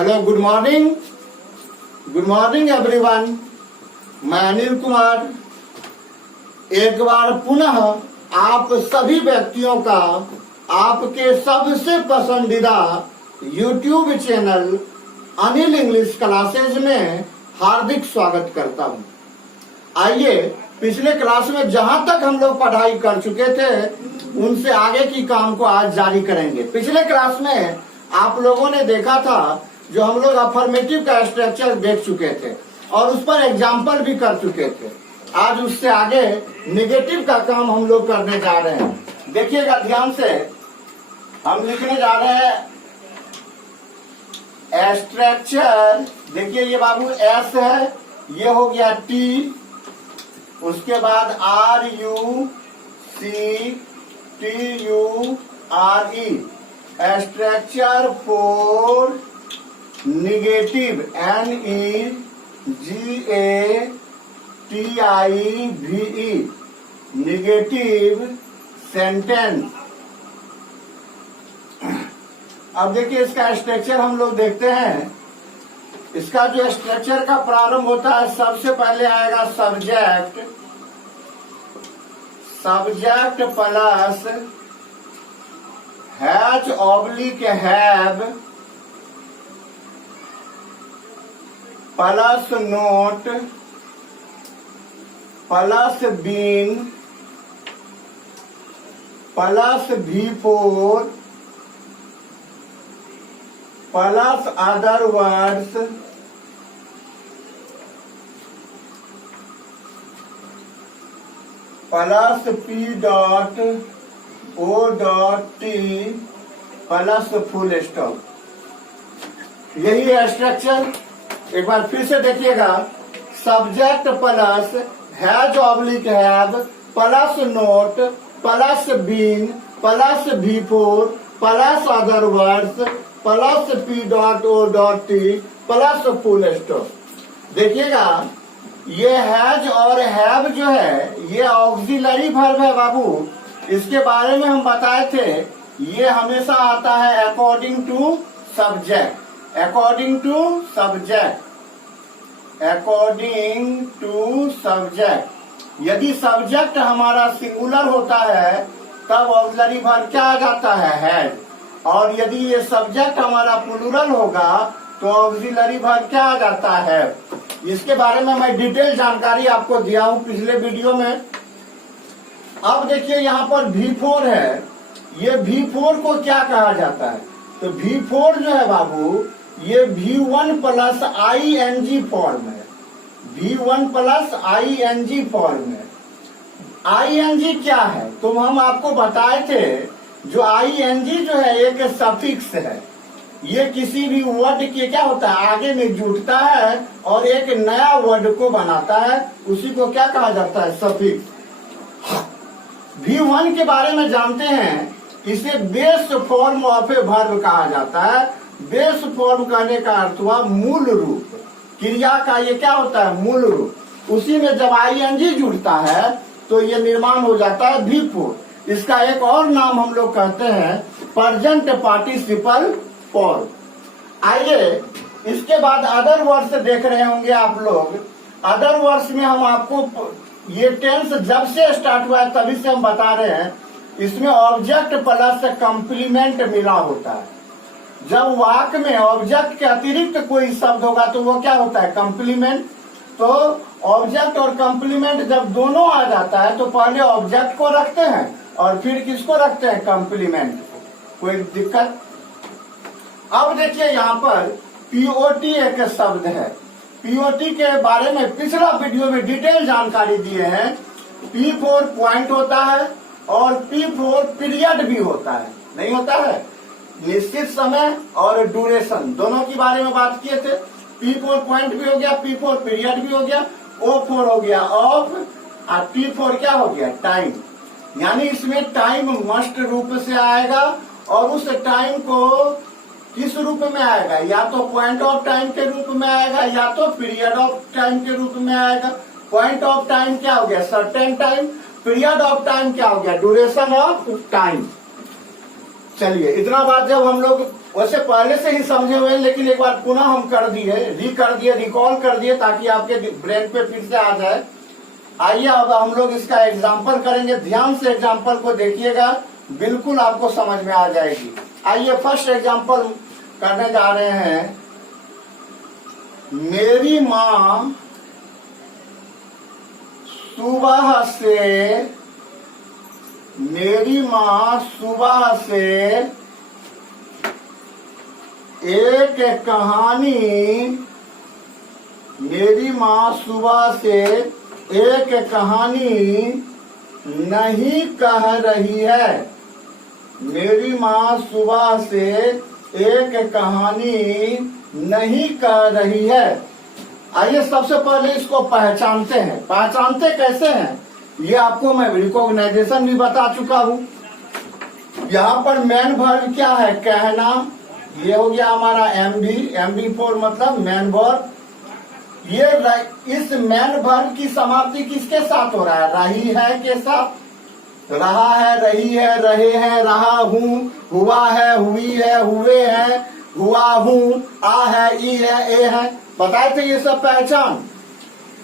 Hello, good morning everyone. मैं अनिल कुमार एक बार पुनः आप सभी व्यक्तियों का आपके सबसे पसंदीदा YouTube channel Anil English classes में हार्दिक स्वागत करता हूं। आइए, पिछले क्लास में जहां तक हम लोग पढ़ाई कर चुके थे उनसे आगे की काम को आज जारी करेंगे। पिछले क्लास में आप लोगों ने देखा था जो हम लोग अफर्मेटिव का स्ट्रक्चर देख चुके थे और उस पर एग्जाम्पल भी कर चुके थे। आज उससे आगे नेगेटिव का काम हम लोग करने जा रहे हैं। देखिएगा ध्यान से, हम लिखने जा रहे हैं स्ट्रक्चर। देखिए ये बाबू एस है, ये हो गया टी, उसके बाद RUCTURE structure for negative NEGATIVE negative sentence. अब देखिए इसका स्ट्रक्चर हम लोग देखते हैं। इसका जो स्ट्रक्चर का प्रारंभ होता है, सबसे पहले आएगा subject plus have plus not plus been plus V4 plus other words plus P.O.T plus full stop. यही है स्ट्रक्चर। एक बार फिर से देखिएगा, subject plus have plus not plus been plus V4 plus other words plus P.O.T plus full stop. देखिएगा ये has और हैव जो है ये ऑक्सिलरी वर्ब है बाबू। इसके बारे में हम बताए थे, ये हमेशा आता है अकॉर्डिंग टू सब्जेक्ट। यदि सब्जेक्ट हमारा सिंगुलर होता है तब ऑक्सिलरी वर्ब क्या आ जाता है, हैज। और यदि ये सब्जेक्ट हमारा प्लूरल होगा तो ऑक्सिलरी वर्ब क्या आ जाता है। इसके बारे में मैं डिटेल जानकारी आपको दिया हूं पिछले वीडियो में। अब देखिए यहाँ पर V4 है, ये V4 को क्या कहा जाता है, तो V4 जो है बाबू ये V1 प्लस ING फॉर्म है। V1 प्लस ING फॉर्म है। ING क्या है, तो हम आपको बताए थे जो ING जो है एक सफिक्स है। ये किसी भी वर्ड के क्या होता है, आगे में जुड़ता है और एक नया वर्ड को बनाता है, उसी को क्या कहा जाता है, सफिक्स। V1 के बारे में जानते हैं, इसे base form of a verb कहा जाता है। बेस फॉर्म कहने का अर्थ हुआ मूल रूप, क्रिया का ये क्या होता है, मूल रूप। उसी में जब ING जुड़ता है तो ये निर्माण हो जाता है V4। इसका एक और नाम हम लोग कहते हैं प्रेजेंट पार्टिसिपल फॉर्म। आइए, इसके बाद अदर वर्ड्स देख रहे होंगे आप लोग। अदर वर्ड्स में हम आपको ये टेंस जब से स्टार्ट हुआ है तभी से हम बता रहे हैं, इसमें ऑब्जेक्ट प्लस कॉम्प्लीमेंट मिला होता है। जब वाक्य में ऑब्जेक्ट के अतिरिक्त कोई शब्द होगा तो वो क्या होता है, कॉम्प्लीमेंट। तो ऑब्जेक्ट और कॉम्प्लीमेंट जब दोनों आ जाता है तो पहले ऑब्जेक्ट को रखते हैं और फिर किसको रखते हैं, कॉम्प्लीमेंट। कोई दिक्कत। अब देखिए यहाँ पर POT एक शब्द है। POT के बारे में पिछला वीडियो में डिटेल जानकारी दिए हैं। P4 पॉइंट होता है और P4 पीरियड भी होता है, नहीं होता है, निश्चित समय और ड्यूरेशन दोनों के बारे में बात किए थे। P4 पॉइंट भी हो गया, P4 पीरियड भी हो गया, O4 हो गया ऑफ, और T4 क्या हो गया, टाइम। यानी इसमें टाइम मस्ट रूप से आएगा और उस टाइम को किस रूप में आएगा, या तो पॉइंट ऑफ टाइम के रूप में आएगा या तो पीरियड ऑफ टाइम के रूप में आएगा। पॉइंट ऑफ टाइम क्या हो गया, certain time. Period of time क्या हो गया, ड्यूरेशन ऑफ टाइम। चलिए, इतना बात जब हम लोग वैसे पहले से ही समझे हुए हैं, लेकिन एक बार पुनः हम कर दिए, रिकॉल कर दिए ताकि आपके ब्रेन पे फिर से आ जाए। आइए अब हम लोग इसका एग्जाम्पल करेंगे। ध्यान से एग्जाम्पल को देखिएगा, बिल्कुल आपको समझ में आ जाएगी। आइए फर्स्ट एग्जाम्पल करने जा रहे हैं। मेरी माँ सुबह से एक कहानी नहीं कह रही है। मेरी माँ सुबह से एक कहानी नहीं कह रही है। आइए सबसे पहले इसको पहचानते हैं। पहचानते कैसे हैं ये आपको मैं रिकॉग्नाइजेशन भी बता चुका हूं। यहाँ पर मेन वर्ब क्या है? कहना। ये हो गया हमारा MB फॉर मतलब मेन वर्ब। ये इस मेन वर्ब की समाप्ति किसके साथ हो रहा है? रही है के साथ। रहा है, रही है, रहे हैं, रहा हूं, हुआ है, हुई है, हुए हैं, हुआ हूं, आ है, ई है, ए है। बताए थे ये सब पहचान।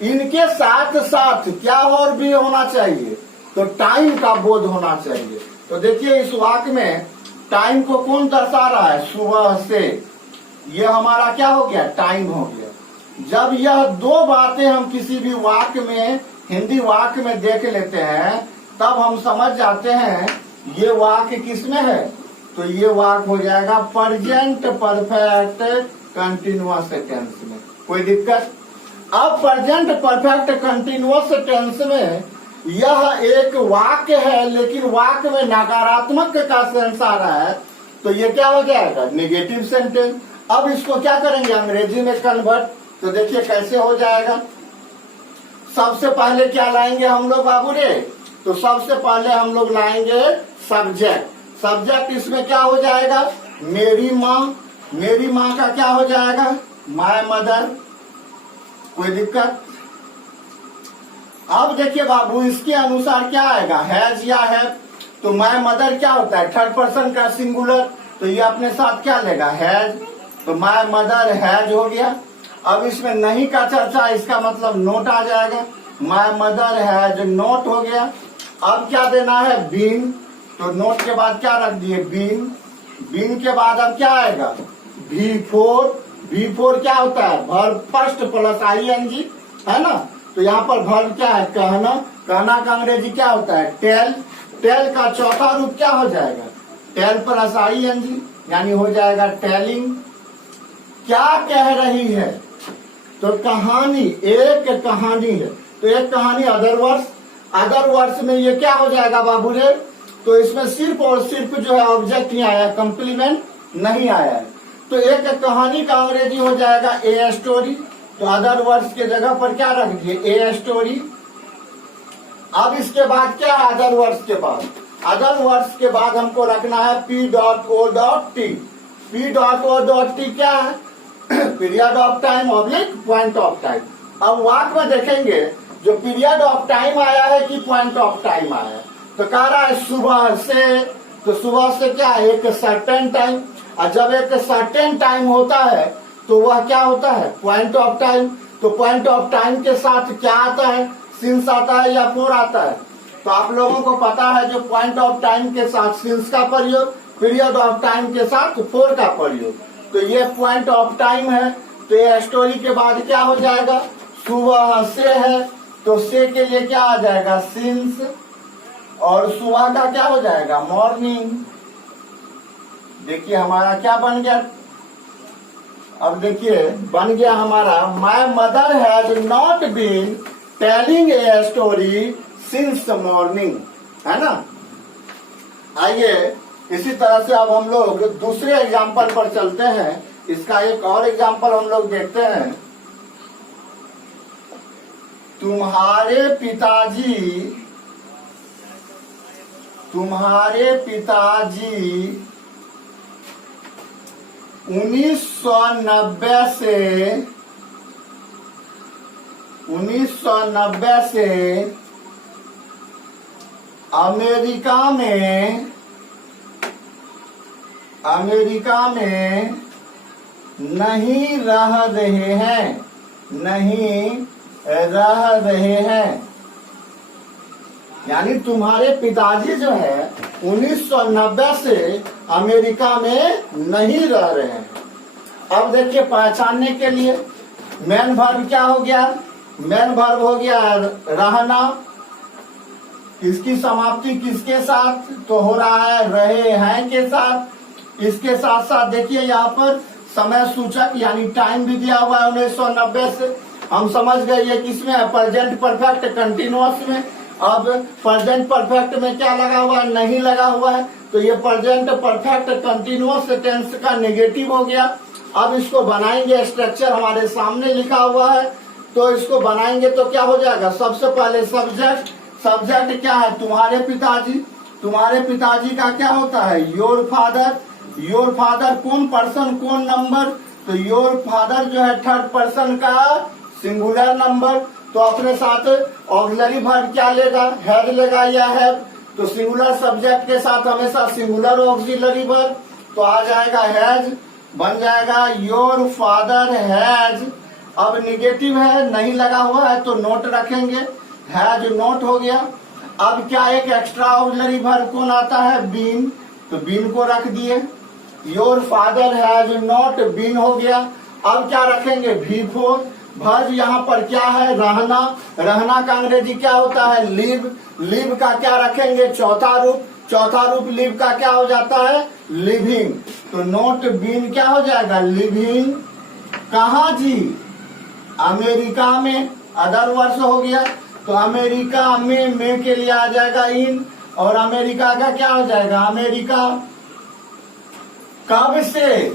इनके साथ साथ क्या और भी होना चाहिए? तो टाइम का बोध होना चाहिए। तो देखिए इस वाक्य में टाइम को कौन दर्शा रहा है? सुबह से। ये हमारा क्या हो गया? टाइम हो गया। जब यह दो बातें हम किसी भी वाक्य में, हिंदी वाक्य में देख लेते हैं, तब हम समझ जाते हैं ये वाक्य किसमें है। तो ये वाक्य हो जाएगा प्रेजेंट परफेक्ट कंटिन्यूअस टेंस में। कोई दिक्कत? अब प्रेजेंट परफेक्ट कंटिन्यूअस टेंस में यह एक वाक्य है, लेकिन वाक्य में नकारात्मक का सेंस आ रहा है, तो ये क्या हो जाएगा? Negative sentence. अब इसको क्या करेंगे? अंग्रेजी में कन्वर्ट। तो देखिए कैसे हो जाएगा। सबसे पहले क्या लाएंगे हम लोग बाबू रे? तो सबसे पहले हम लोग लाएंगे सब्जेक्ट। सब्जेक्ट इसमें क्या हो जाएगा? मेरी माँ। मेरी माँ का क्या हो जाएगा? My mother. कोई दिक्कत? अब देखिए बाबू इसके अनुसार क्या आएगा? हैज या है। तो माय मदर क्या होता है? थर्ड पर्सन का सिंगुलर। तो ये अपने साथ क्या लेगा? हैज। तो माय मदर हैज हो गया। अब इसमें नहीं का चर्चा, इसका मतलब नोट आ जाएगा। माय मदर हैज नोट हो गया। अब क्या देना है? बीन। तो नोट के बाद क्या रख दिए? बीन। बीन के बाद अब क्या आएगा? V4। V4 क्या होता है? वर्ब फर्स्ट प्लस ING है ना। तो यहाँ पर वर्ब क्या है? कहना। कहना का अंग्रेजी क्या होता है? टेल। टेल का चौथा रूप क्या हो जाएगा? टेल प्लस ING, यानी हो जाएगा टेलिंग। क्या कह रही है? तो कहानी, एक कहानी है। तो एक कहानी अदर वर्ड्स। अदर वर्ड्स में ये क्या हो जाएगा बाबू रे? तो इसमें सिर्फ और सिर्फ जो है ऑब्जेक्ट ही आया, कंप्लीमेंट नहीं आया है। तो एक कहानी का अंग्रेजी हो जाएगा ए स्टोरी। तो अदर वर्ड्स के जगह पर क्या रख दिए? A story. अब इसके बाद क्या है? अदर वर्ड्स के बाद, अदर वर्ड्स के बाद हमको रखना है P.O.T। P.O.T क्या है? Period of time oblique point of time. अब वाक्य में देखेंगे जो पीरियड ऑफ टाइम आया है कि पॉइंट ऑफ टाइम आया है। तो कह रहा है सुबह से। तो सुबह से क्या है? एक सर्टेन टाइम। और जब एक सर्टेन टाइम होता है तो वह क्या होता है? Point of time. तो पॉइंट ऑफ टाइम के साथ क्या आता है? सिंस आता है या फोर आता है? तो आप लोगों को पता है जो पॉइंट ऑफ टाइम के साथ सिंस का प्रयोग, पीरियड ऑफ टाइम के साथ फोर का प्रयोग। तो ये पॉइंट ऑफ टाइम है। तो ये स्टोरी के बाद क्या हो जाएगा? सुबह से है। तो से के लिए क्या आ जाएगा? सिंस। और सुबह का क्या हो जाएगा? मॉर्निंग। देखिए हमारा क्या बन गया? अब देखिए बन गया हमारा my mother has not been telling a story since morning, है ना। आइए इसी तरह से अब हम लोग दूसरे एग्जाम्पल पर चलते हैं। इसका एक और एग्जाम्पल हम लोग देखते हैं। तुम्हारे पिताजी 1990 से अमेरिका में अमेरिका में नहीं रह रहे हैं, नहीं रह रहे हैं। यानी तुम्हारे पिताजी जो है 1990 से अमेरिका में नहीं रह रहे हैं। अब देखिए पहचानने के लिए मेन वर्ब क्या हो गया, मेन वर्ब हो गया रहना। इसकी समाप्ति किसके साथ, तो हो रहा है रहे हैं के साथ। इसके साथ साथ देखिए यहाँ पर समय सूचक यानी टाइम भी दिया हुआ है 1990 से। हम समझ गए ये किसमें है, प्रेजेंट परफेक्ट कंटिन्यूअस में। अब प्रेजेंट परफेक्ट में क्या लगा हुआ है, नहीं लगा हुआ है, तो ये प्रेजेंट परफेक्ट कंटिन्यूअस टेंस का नेगेटिव हो गया। अब इसको बनाएंगे, स्ट्रक्चर हमारे सामने लिखा हुआ है, तो इसको बनाएंगे तो क्या हो जाएगा, सबसे पहले सब्जेक्ट। सब्जेक्ट क्या है, तुम्हारे पिताजी। तुम्हारे पिताजी का क्या होता है, योर फादर। योर फादर कौन पर्सन कौन नंबर, तो योर फादर जो है थर्ड पर्सन का सिंगुलर नंबर। तो अपने साथ ऑक्सिलरी वर्ब क्या लेगा, हैज लेगा या हैव। तो सिंगुलर सब्जेक्ट के साथ हमेशा सिंगुलर ऑक्सिलरी वर्ब, तो आ जाएगा हैज, बन जाएगा योर फादर हैज। अब निगेटिव है, नहीं लगा हुआ है, तो नोट रखेंगे, हैज नोट हो गया। अब क्या एक एक्स्ट्रा ऑक्सिलरी वर्ब कौन आता है, बीन, तो बीन को रख दिए। Your father has not been हो गया। अब क्या रखेंगे, V4 वर्ब। यहाँ पर क्या है, रहना। रहना का अंग्रेजी क्या होता है, लिव। लिव का क्या रखेंगे, चौथा रूप। चौथा रूप लिव का क्या हो जाता है, लिविंग। तो नॉट बीन क्या हो जाएगा, लिविंग। कहा जी, अमेरिका में। अदर वर्ष हो गया, तो अमेरिका में के लिए आ जाएगा इन, और अमेरिका का क्या हो जाएगा, अमेरिका। कब से,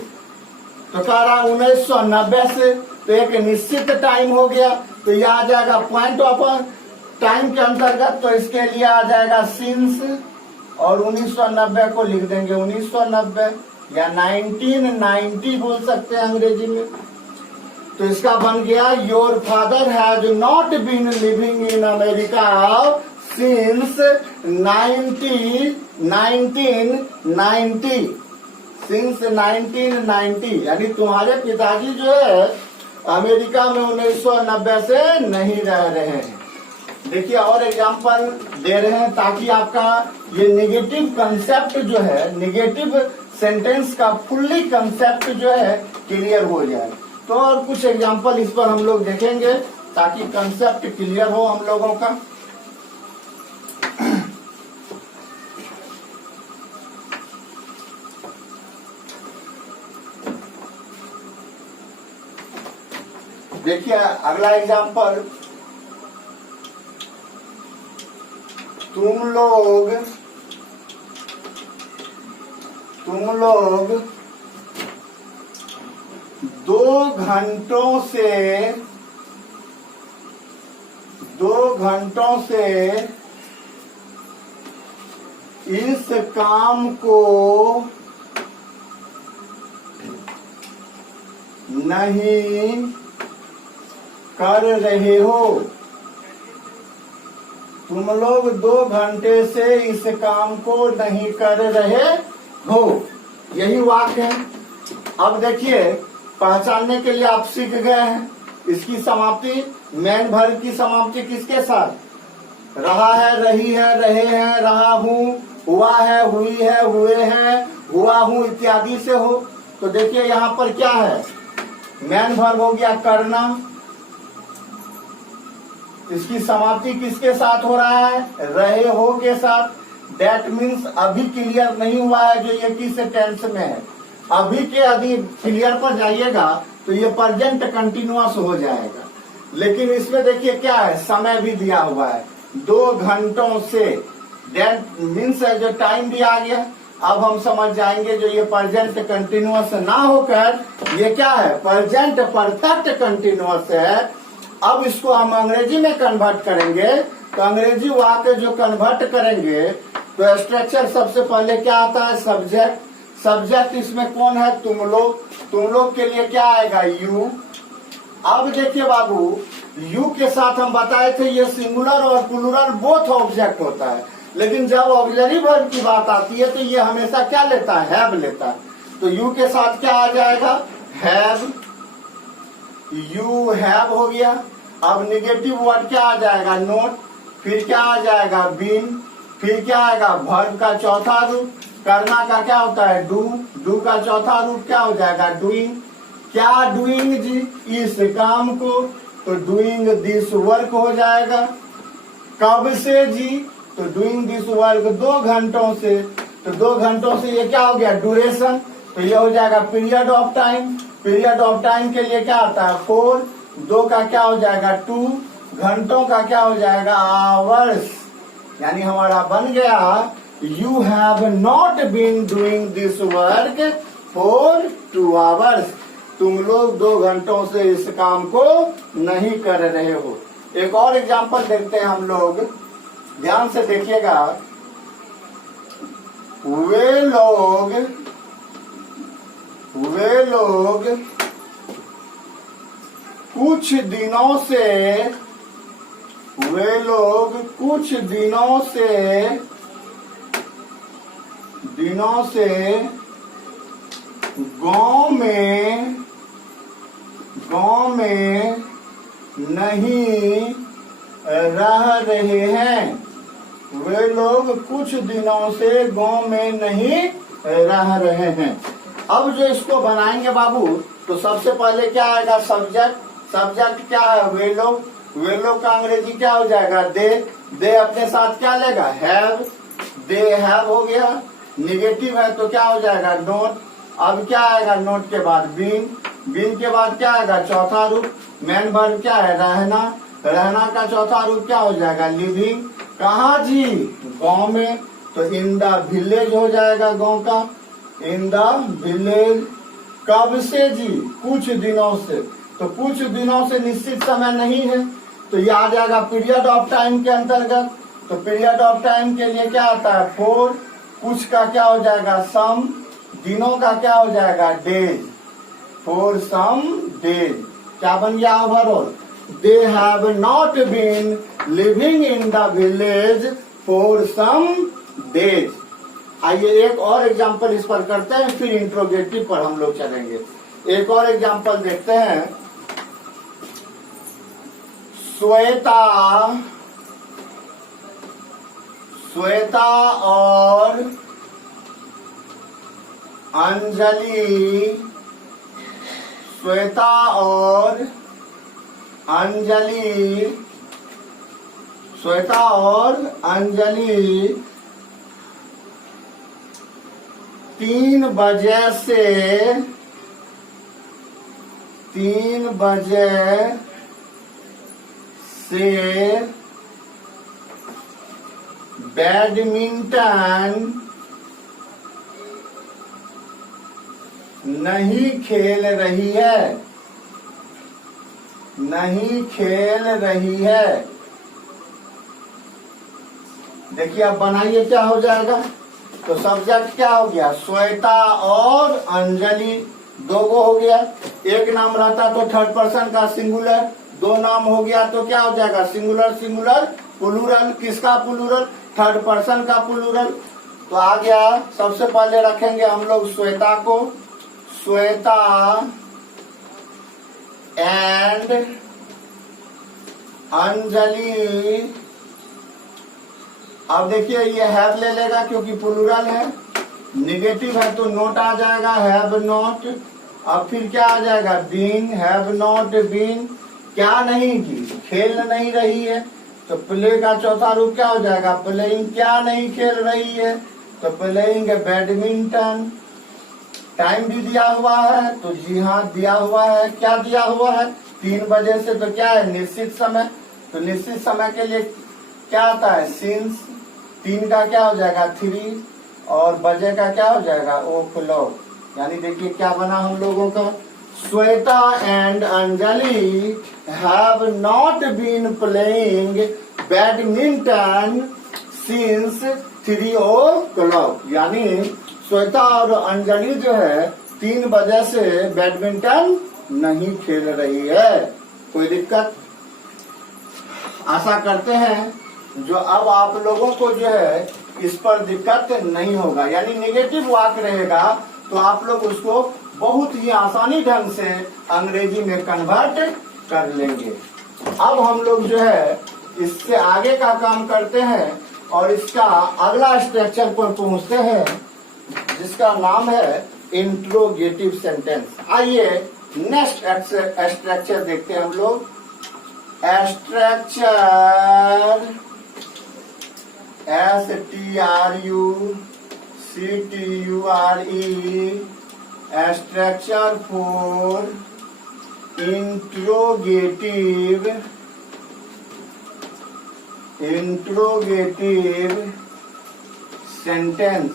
तो कह रहा 1990 से, तो एक निश्चित टाइम हो गया, तो यह आ जाएगा पॉइंट ऑफ टाइम के अंतर्गत, तो इसके लिए आ जाएगा सिंस, और 1990 को लिख देंगे 1990 या 1990 बोल सकते हैं अंग्रेजी में। तो इसका बन गया your father has not been living in America since 1990। Since 1990 यानी तुम्हारे पिताजी जो है अमेरिका में 1990 से नहीं रह रहे हैं। देखिए और एग्जांपल दे रहे हैं ताकि आपका ये नेगेटिव कंसेप्ट जो है, नेगेटिव सेंटेंस का फुल्ली कंसेप्ट जो है क्लियर हो जाए। तो और कुछ एग्जांपल इस पर हम लोग देखेंगे ताकि कंसेप्ट क्लियर हो हम लोगों का। देखिए अगला एग्जांपल, तुम लोग 2 घंटों से इस काम को नहीं कर रहे हो। तुम लोग 2 घंटे से इस काम को नहीं कर रहे हो, यही वाक्य है। अब देखिए पहचानने के लिए आप सीख गए हैं, इसकी समाप्ति मेन वर्ब की समाप्ति किसके साथ, रहा है, रही है, रहे हैं, रहा हूँ, हुआ है, हुई है, हुए हैं, हुआ हूँ इत्यादि से हो। तो देखिए यहाँ पर क्या है, मेन वर्ब हो गया करना। इसकी समाप्ति किसके साथ हो रहा है, रहे हो के साथ। दैट मीन्स अभी क्लियर नहीं हुआ है जो ये किस टेंस में है। अभी के यदि क्लियर पर जाइएगा तो ये प्रेजेंट कंटिन्यूअस हो जाएगा। लेकिन इसमें देखिए क्या है, समय भी दिया हुआ है 2 घंटों से। दैट मीन्स है जो टाइम भी आ गया। अब हम समझ जाएंगे जो ये प्रेजेंट कंटिन्यूअस ना होकर ये क्या है, प्रेजेंट परफेक्ट कंटिन्यूअस है। अब इसको हम अंग्रेजी में कन्वर्ट करेंगे, तो अंग्रेजी वाक्य जो कन्वर्ट करेंगे तो स्ट्रक्चर सबसे पहले क्या आता है, सब्जेक्ट। सब्जेक्ट इसमें कौन है, तुम लोग। तुम लोग के लिए क्या आएगा, यू। अब देखिए बाबू, यू के साथ हम बताए थे ये सिंगुलर और प्लूरल बोथ ऑब्जेक्ट होता है, लेकिन जब ऑक्सिलरी वर्ब की बात आती है तो ये हमेशा क्या लेता है, हैव लेता है। तो यू के साथ क्या आ जाएगा, हैव, यू हैव हो गया। अब निगेटिव वर्ड क्या आ जाएगा, नोट, फिर क्या आ जाएगा, बीन, फिर क्या आएगा, वर्ब का चौथा रूप, करना का क्या होता है, डू, डू का चौथा रूप क्या हो जाएगा, डूइंग। क्या डूइंग जी, इस काम को, तो डूइंग दिस वर्क हो जाएगा। कब से जी, तो डूइंग दिस वर्क 2 घंटों से, तो 2 घंटों से ये क्या हो गया, ड्यूरेशन, तो ये हो जाएगा period of time. Period of time के लिए क्या आता है, 4, 2 का क्या हो जाएगा, 2, घंटों का क्या हो जाएगा, आवर्स। यानी हमारा बन गया, you have not been doing this work for 2 hours. तुम लोग 2 घंटों से इस काम को नहीं कर रहे हो। एक और एग्जांपल देखते हैं हम लोग, ध्यान से देखिएगा। वे लोग कुछ दिनों से गांव में नहीं रह रहे हैं। वे लोग कुछ दिनों से गांव में नहीं रह रहे हैं। अब जो इसको बनाएंगे बाबू, तो सबसे पहले क्या आएगा, सब्जेक्ट। सब्जेक्ट क्या है, वे लोग। वे लोग का अंग्रेजी क्या हो जाएगा, दे अपने साथ क्या लेगा, हैव, दे हैव हो गया। निगेटिव है तो क्या हो जाएगा, नोट। अब क्या आएगा, नोट के बाद बीन, बीन के बाद क्या आएगा, चौथा रूप। मेन वर्ब क्या है, रहना, रहना का चौथा रूप क्या हो जाएगा, लिविंग। कहाँ जी, गांव में, तो इन द विलेज हो जाएगा गांव का, इन द विलेज। कब से जी, कुछ दिनों से, तो कुछ दिनों से निश्चित समय नहीं है, तो ये आ जाएगा पीरियड ऑफ टाइम के अंतर्गत। तो पीरियड ऑफ टाइम के लिए क्या आता है, 4, कुछ का क्या हो जाएगा, सम, दिनों का क्या हो जाएगा, डेज, फॉर सम डेज। क्या बन गया overall, they have not been living in the village for some days. आइए एक और एग्जांपल इस पर करते हैं, फिर इंट्रोगेटिव पर हम लोग चलेंगे। एक और एग्जांपल देखते हैं। श्वेता और अंजलि 3 बजे से बैडमिंटन नहीं खेल रही है। देखिए अब बनाइए क्या हो जाएगा। तो सब्जेक्ट क्या हो गया, श्वेता और अंजलि, 2 गो हो गया। एक नाम रहता तो थर्ड पर्सन का सिंगुलर, 2 नाम हो गया तो क्या हो जाएगा, सिंगुलर सिंगुलर प्लूरल। किसका प्लूरल, थर्ड पर्सन का प्लूरल। तो आ गया, सबसे पहले रखेंगे हम लोग श्वेता को, श्वेता एंड अंजलि। अब देखिए ये हैव ले लेगा क्योंकि प्लूरल है, निगेटिव है तो नोट आ जाएगा, हैव नॉट। अब फिर क्या आ जाएगा, बीन, हैव नॉट बीन। क्या नहीं की, खेल नहीं रही है, तो प्ले का चौथा रूप क्या हो जाएगा, प्लेइंग। क्या नहीं खेल रही है, तो प्लेइंग बैडमिंटन। टाइम भी दिया हुआ है, तो जी हाँ दिया हुआ है। क्या दिया हुआ है, 3 बजे से, तो क्या है, निश्चित समय। तो निश्चित समय के लिए क्या आता है, सिंस। 3 का क्या हो जाएगा, 3, और बजे का क्या हो जाएगा, ओ क्लॉक। यानी देखिए क्या बना हम लोगों का, Shweta and Anjali have not been playing badminton since 3 o'clock। यानी श्वेता और अंजलि जो है 3 बजे से बैडमिंटन नहीं खेल रही है। कोई दिक्कत, आशा करते हैं जो अब आप लोगों को जो है इस पर दिक्कत नहीं होगा। यानी नेगेटिव वाक्य रहेगा तो आप लोग उसको बहुत ही आसानी ढंग से अंग्रेजी में कन्वर्ट कर लेंगे। अब हम लोग जो है इससे आगे का काम करते हैं और इसका अगला स्ट्रक्चर पर पहुंचते हैं, जिसका नाम है इंट्रोगेटिव सेंटेंस। आइए नेक्स्ट स्ट्रक्चर देखते हैं हम लोग। Structure STRUCTURE structure for interrogative sentence.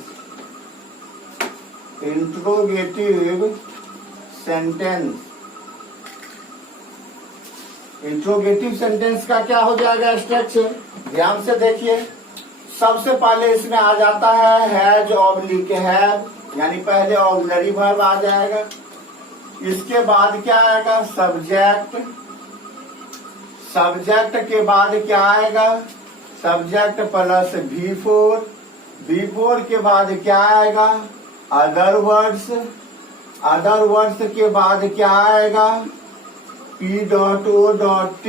Interrogative sentence का क्या हो जाएगा स्ट्रक्चर, ध्यान से देखिए। सबसे पहले इसमें आ जाता है हैज ऑब्लिक हैव, यानी पहले ऑक्सिलरी वर्ब आ जाएगा। इसके बाद क्या आएगा सब्जेक्ट। सब्जेक्ट के बाद क्या आएगा सब्जेक्ट प्लस V4। V4 के बाद क्या आएगा अदर वर्ड्स। अदर वर्ड्स के बाद क्या आएगा P.O.T।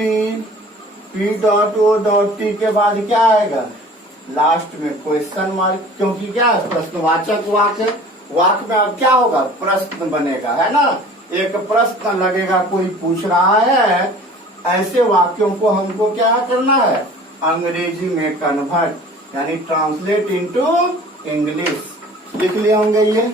P.O.T के बाद क्या आएगा लास्ट में क्वेश्चन मार्क, क्योंकि क्या है प्रश्नवाचक वाक्य। वाक्य में अब क्या होगा प्रश्न बनेगा, है ना। एक प्रश्न लगेगा, कोई पूछ रहा है। ऐसे वाक्यों को हमको क्या करना है अंग्रेजी में कन्वर्ट, यानी ट्रांसलेट इनटू इंग्लिश। लिख लिए होंगे ये।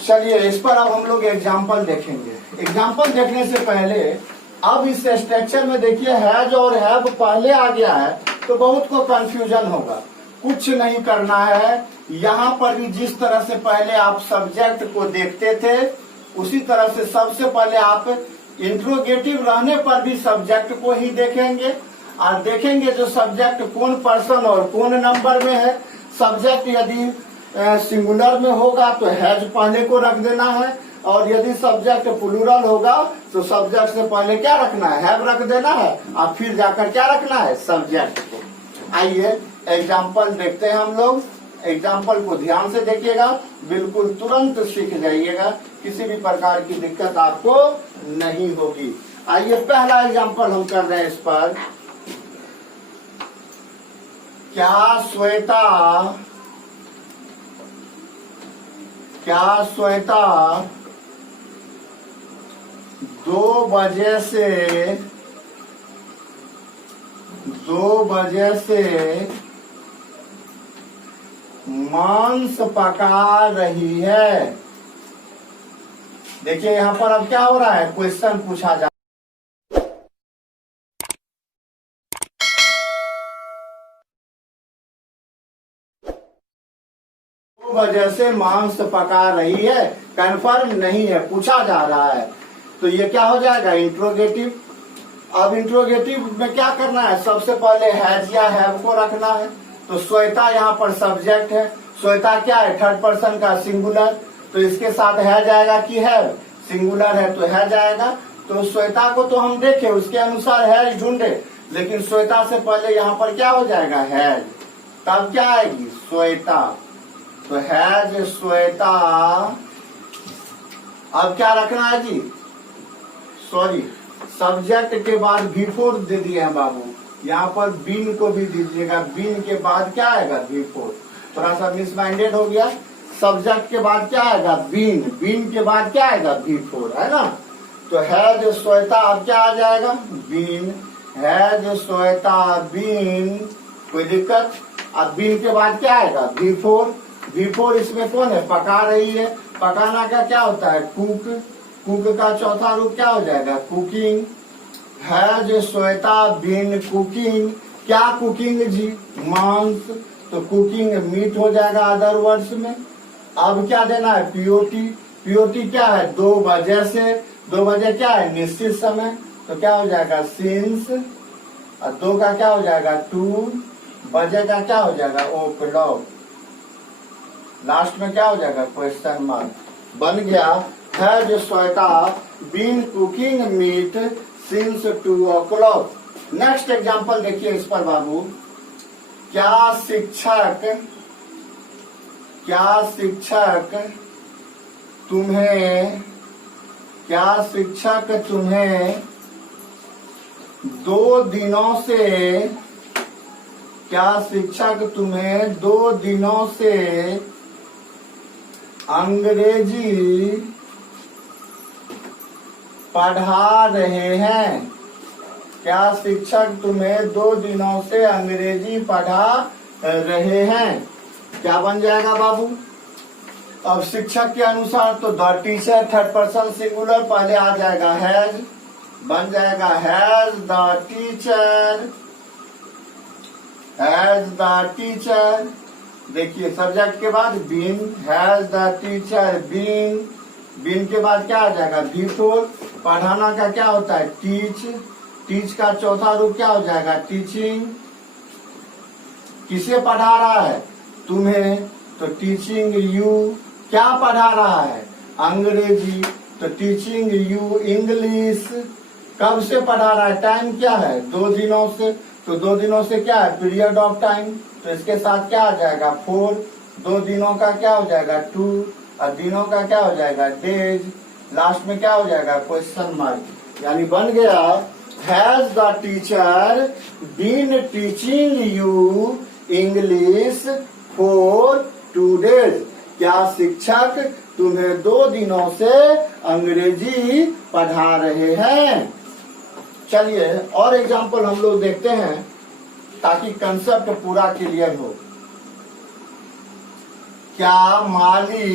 चलिए इस पर अब हम लोग एग्जाम्पल देखेंगे। एग्जाम्पल देखने से पहले अब इस स्ट्रक्चर में देखिए हैज और हैव पहले आ गया है तो बहुत को कंफ्यूजन होगा। कुछ नहीं करना है, यहाँ पर भी जिस तरह से पहले आप सब्जेक्ट को देखते थे उसी तरह से सबसे पहले आप इंट्रोगेटिव रहने पर भी सब्जेक्ट को ही देखेंगे और देखेंगे जो सब्जेक्ट कौन पर्सन और कौन नंबर में है। सब्जेक्ट यदि सिंगुलर में होगा तो हैज पहले को रख देना है, और यदि सब्जेक्ट प्लूरल होगा तो सब्जेक्ट से पहले क्या रखना है हैव रख देना है, और फिर जाकर क्या रखना है सब्जेक्ट को। आइए एग्जाम्पल देखते हैं हम लोग। एग्जाम्पल को ध्यान से देखिएगा, बिल्कुल तुरंत सीख जाइएगा, किसी भी प्रकार की दिक्कत आपको नहीं होगी। आइए पहला एग्जाम्पल हम कर रहे हैं इस पर। क्या श्वेता 2 बजे से मांस पका रही है। देखिए यहाँ पर अब क्या हो रहा है क्वेश्चन पूछा जा 2 बजे से मांस पका रही है, कंफर्म नहीं है, पूछा जा रहा है। तो ये क्या हो जाएगा इंट्रोगेटिव। अब इंट्रोगेटिव में क्या करना है सबसे पहले हैज या हैव को रखना है। तो श्वेता यहाँ पर सब्जेक्ट है। श्वेता क्या है थर्ड पर्सन का सिंगुलर, तो इसके साथ है जाएगा कि है सिंगुलर है तो है जाएगा। तो श्वेता को तो हम देखे उसके अनुसार है ढूंढे, लेकिन श्वेता से पहले यहाँ पर क्या हो जाएगा हैज, तब क्या आएगी श्वेता। तो हैज श्वेता। अब क्या रखना है जी सॉरी सब्जेक्ट के बाद V4 दे दिए हैं बाबू, यहाँ पर बीन को भी दीजिएगा। बीन के बाद क्या आएगा V4, थोड़ा सा मिसमाइंडेड हो गया। सब्जेक्ट के बाद क्या आएगा बीन, बीन के बाद क्या आएगा V4, है ना। तो हैज श्वेता अब क्या आ जाएगा बीन, हैज श्वेता बीन, कोई दिक्कत। अब बीन के बाद क्या आएगा V4। V4 इसमें कौन है पका रही है। पकाना का क्या होता है कुक, कुक का चौथा रूप क्या हो जाएगा cooking. Has Shweta been cooking, क्या कुकिंग जी मांस, तो कुकिंग मीट हो जाएगा अदर वर्ड्स में। अब क्या देना है पीओटी, पीओटी क्या है 2 बजे से, 2 बजे क्या है निश्चित समय, तो क्या हो जाएगा सिंस, और 2 का क्या हो जाएगा 2, बजे का क्या हो जाएगा ओ क्लॉक, लास्ट में क्या हो जाएगा क्वेश्चन मार्क। बन गया has Shweta been cooking meat since 2 o'clock। Next example देखिए इस पर बाबू। क्या शिक्षक तुम्हें क्या शिक्षक तुम्हें 2 दिनों से क्या शिक्षक तुम्हें 2 दिनों से अंग्रेजी पढ़ा रहे हैं? क्या शिक्षक तुम्हें 2 दिनों से अंग्रेजी पढ़ा रहे हैं? क्या बन जाएगा बाबू? अब शिक्षक के अनुसार तो the teacher third person singular पहले आ जाएगा, हैज बन जाएगा has the teacher, has the teacher. देखिए सब्जेक्ट के बाद been, has the teacher been, been के बाद क्या आ जाएगा बिफोर। पढ़ाना का क्या होता है टीच, टीच का चौथा रूप क्या हो जाएगा टीचिंग। किसे पढ़ा रहा है तुम्हें, तो टीचिंग यू। क्या पढ़ा रहा है अंग्रेजी, तो टीचिंग यू इंग्लिश। कब से पढ़ा रहा है, टाइम क्या है 2 दिनों से, तो 2 दिनों से क्या है पीरियड ऑफ टाइम, तो इसके साथ क्या आ जाएगा 4। 2 दिनों का क्या हो जाएगा 2 और दिनों का क्या हो जाएगा डेज। लास्ट में क्या हो जाएगा क्वेश्चन मार्क। यानी बन गया has the teacher been teaching you English for 2 days। क्या शिक्षक तुम्हें 2 दिनों से अंग्रेजी पढ़ा रहे हैं? चलिए और एग्जाम्पल हम लोग देखते हैं ताकि कंसेप्ट पूरा क्लियर हो। क्या माली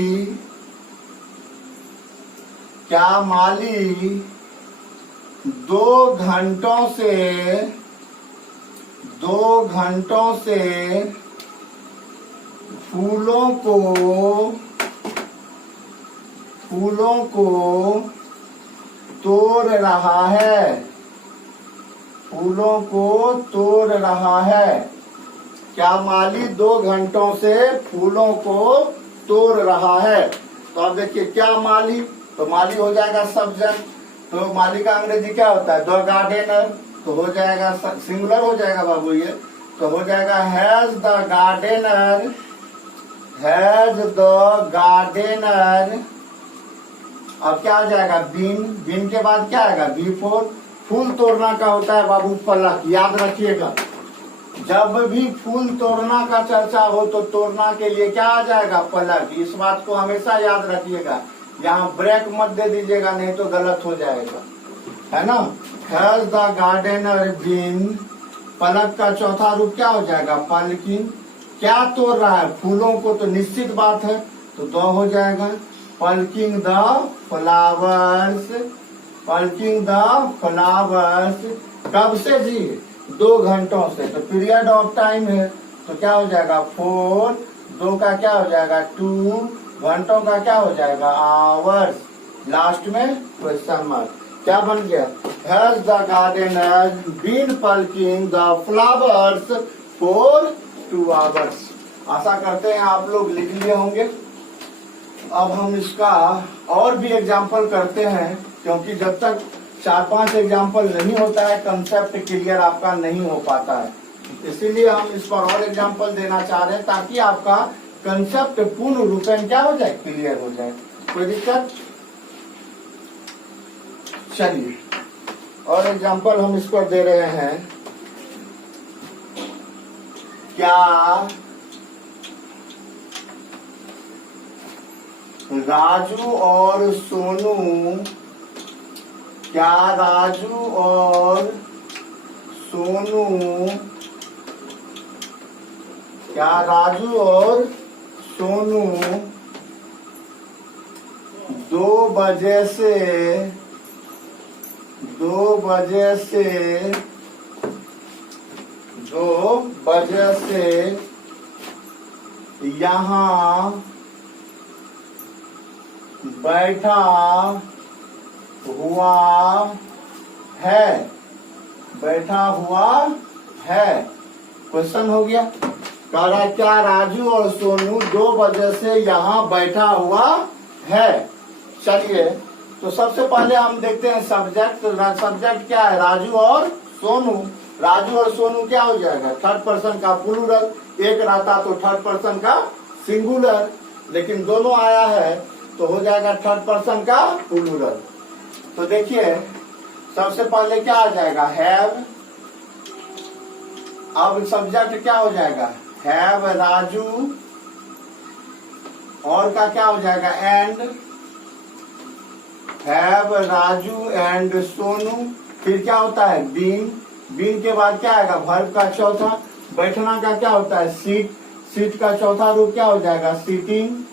2 घंटों से फूलों को तोड़ रहा है, फूलों को तोड़ रहा है? क्या माली 2 घंटों से फूलों को तोड़ रहा है? तो अब देखिए क्या माली, तो माली हो जाएगा सब्जेक्ट, तो माली का अंग्रेजी क्या होता है द गार्डनर, तो हो जाएगा सिंगुलर हो जाएगा बाबू ये, तो हो जाएगा has the gardener, has the gardener. अब क्या आ जाएगा बीन, बीन के बाद क्या आएगा बिफोर। फूल तोड़ना का होता है बाबू पलक, याद रखिएगा। जब भी फूल तोड़ना का चर्चा हो तो तोड़ना के लिए क्या आ जाएगा पलक। इस बात को हमेशा याद रखिएगा, यहाँ ब्रेक मत दे दीजिएगा नहीं तो गलत हो जाएगा, है ना। हैज द गार्डनर बीन, पलक का चौथा रूप क्या हो जाएगा पलकिन। क्या तोड़ रहा है फूलों को, तो निश्चित बात है तो 2 हो जाएगा। पलकिंग द फ्लावर्स, पलकिंग द फ्लावर्स। कब से जी 2 घंटों से, तो पीरियड ऑफ टाइम है तो क्या हो जाएगा 4। 2 का क्या हो जाएगा 2, घंटों का क्या हो जाएगा आवर्स। लास्ट में क्वेश्चन मार्क। क्या बन गया has the gardener been plucking the flowers for 2 hours। आशा करते हैं आप लोग लिख लिए होंगे। अब हम इसका और भी एग्जाम्पल करते हैं, क्योंकि जब तक 4-5 एग्जाम्पल नहीं होता है कंसेप्ट क्लियर आपका नहीं हो पाता है। इसीलिए हम इस पर और एग्जाम्पल देना चाह रहे हैं ताकि आपका कंसेप्ट पूर्ण रूपेण क्या हो जाए क्लियर हो जाए। कोई दिक्कत? चलिए और एग्जाम्पल हम इस पर दे रहे हैं। क्या राजू और सोनू, क्या राजू और सोनू, क्या राजू और सोनू 2 बजे से यहाँ बैठा हुआ है, बैठा हुआ है। क्वेश्चन हो गया, कह रहा क्या राजू और सोनू 2 बजे से यहाँ बैठा हुआ है। चलिए तो सबसे पहले हम देखते हैं सब्जेक्ट। सब्जेक्ट क्या है राजू और सोनू। राजू और सोनू क्या हो जाएगा थर्ड पर्सन का प्लूरल, एक रहता तो थर्ड पर्सन का सिंगुलर, लेकिन दोनों आया है तो हो जाएगा थर्ड पर्सन का प्लूरल। तो देखिए सबसे पहले क्या आ जाएगा, हैव। अब सब्जेक्ट क्या हो जाएगा, हैव राजू, और का क्या हो जाएगा, and. Have Raju and Sonu. फिर क्या होता है, बीन। बीन के बाद क्या आएगा, वर्ब का चौथा। बैठना का क्या होता है, सीट। सीट का चौथा रूप क्या हो जाएगा, सीटिंग।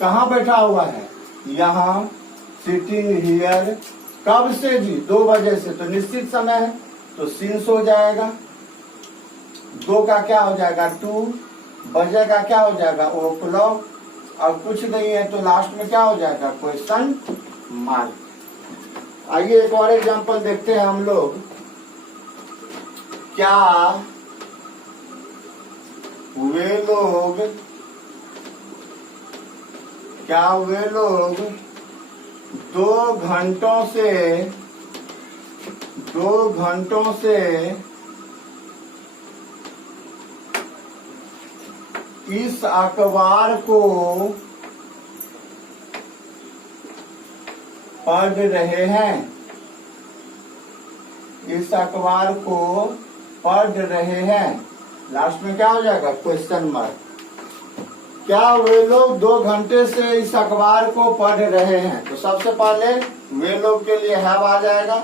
कहाँ बैठा हुआ है, यहाँ, सिटिंग हियर। कब से जी, 2 बजे से, तो निश्चित समय है तो सिंस हो जाएगा। 2 का क्या हो जाएगा, 2। बजे का क्या हो जाएगा, ओक्लॉक। अब कुछ नहीं है तो लास्ट में क्या हो जाएगा, क्वेश्चन मार्क। आइए एक और एग्जांपल देखते हैं हम लोग। क्या वे लोग 2 घंटों से इस अखबार को पढ़ रहे हैं। इस अखबार को पढ़ रहे हैं। लास्ट में क्या हो जाएगा, क्वेश्चन मार्क। क्या वे लोग 2 घंटे से इस अखबार को पढ़ रहे हैं। तो सबसे पहले वे लोग के लिए हैव आ जाएगा।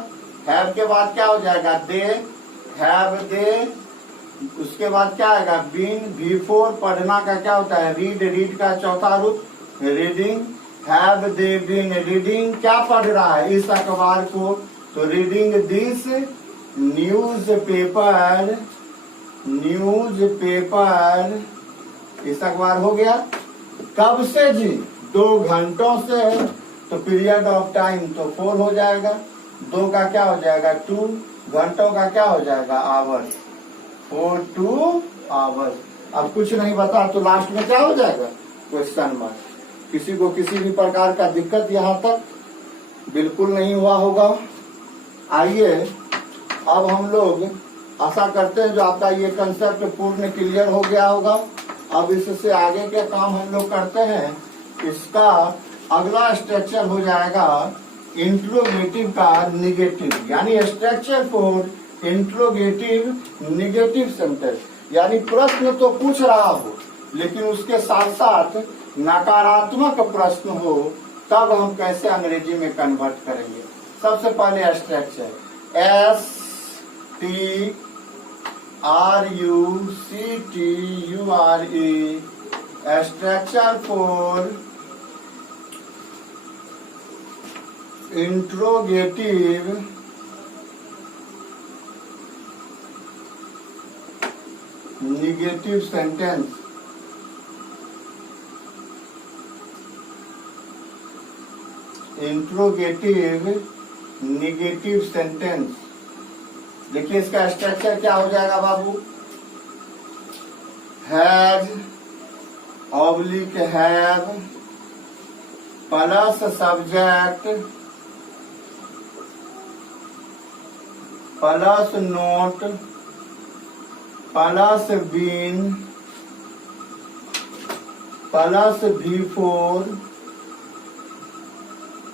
हैव के बाद क्या हो जाएगा, दे। Have they. उसके बाद क्या आएगा, बीन। बिफोर पढ़ना का क्या होता है, रीड। रीड का चौथा रूप reading. Have they been reading. क्या पढ़ रहा है, इस अखबार को, तो रीडिंग दिस न्यूज पेपर। इस अखबार हो गया। कब से जी, 2 घंटों से, तो पीरियड ऑफ टाइम तो 4 हो जाएगा। 2 का क्या हो जाएगा, 2। घंटों का क्या हो जाएगा, आवर्स। 4 2 आवर्स। अब कुछ नहीं बता तो लास्ट में क्या हो जाएगा, क्वेश्चन मार्क। किसी को किसी भी प्रकार का दिक्कत यहाँ तक बिल्कुल नहीं हुआ होगा। आइए अब हम लोग आशा करते हैं जो आपका ये कंसेप्ट पूर्ण क्लियर हो गया होगा। अब इससे आगे के काम हम लोग करते हैं। इसका अगला स्ट्रक्चर हो जाएगा इंट्रोगेटिव का निगेटिव, यानी structure for interrogative negative sentence. यानी प्रश्न तो पूछ रहा हो लेकिन उसके साथ साथ नकारात्मक प्रश्न हो, तब हम कैसे अंग्रेजी में कन्वर्ट करेंगे। सबसे पहले structure STRUCTURE, structure for interrogative negative sentence. Interrogative negative sentence. देखिए इसका स्ट्रक्चर क्या हो जाएगा बाबू, has oblique have plus subject plus not plus been plus before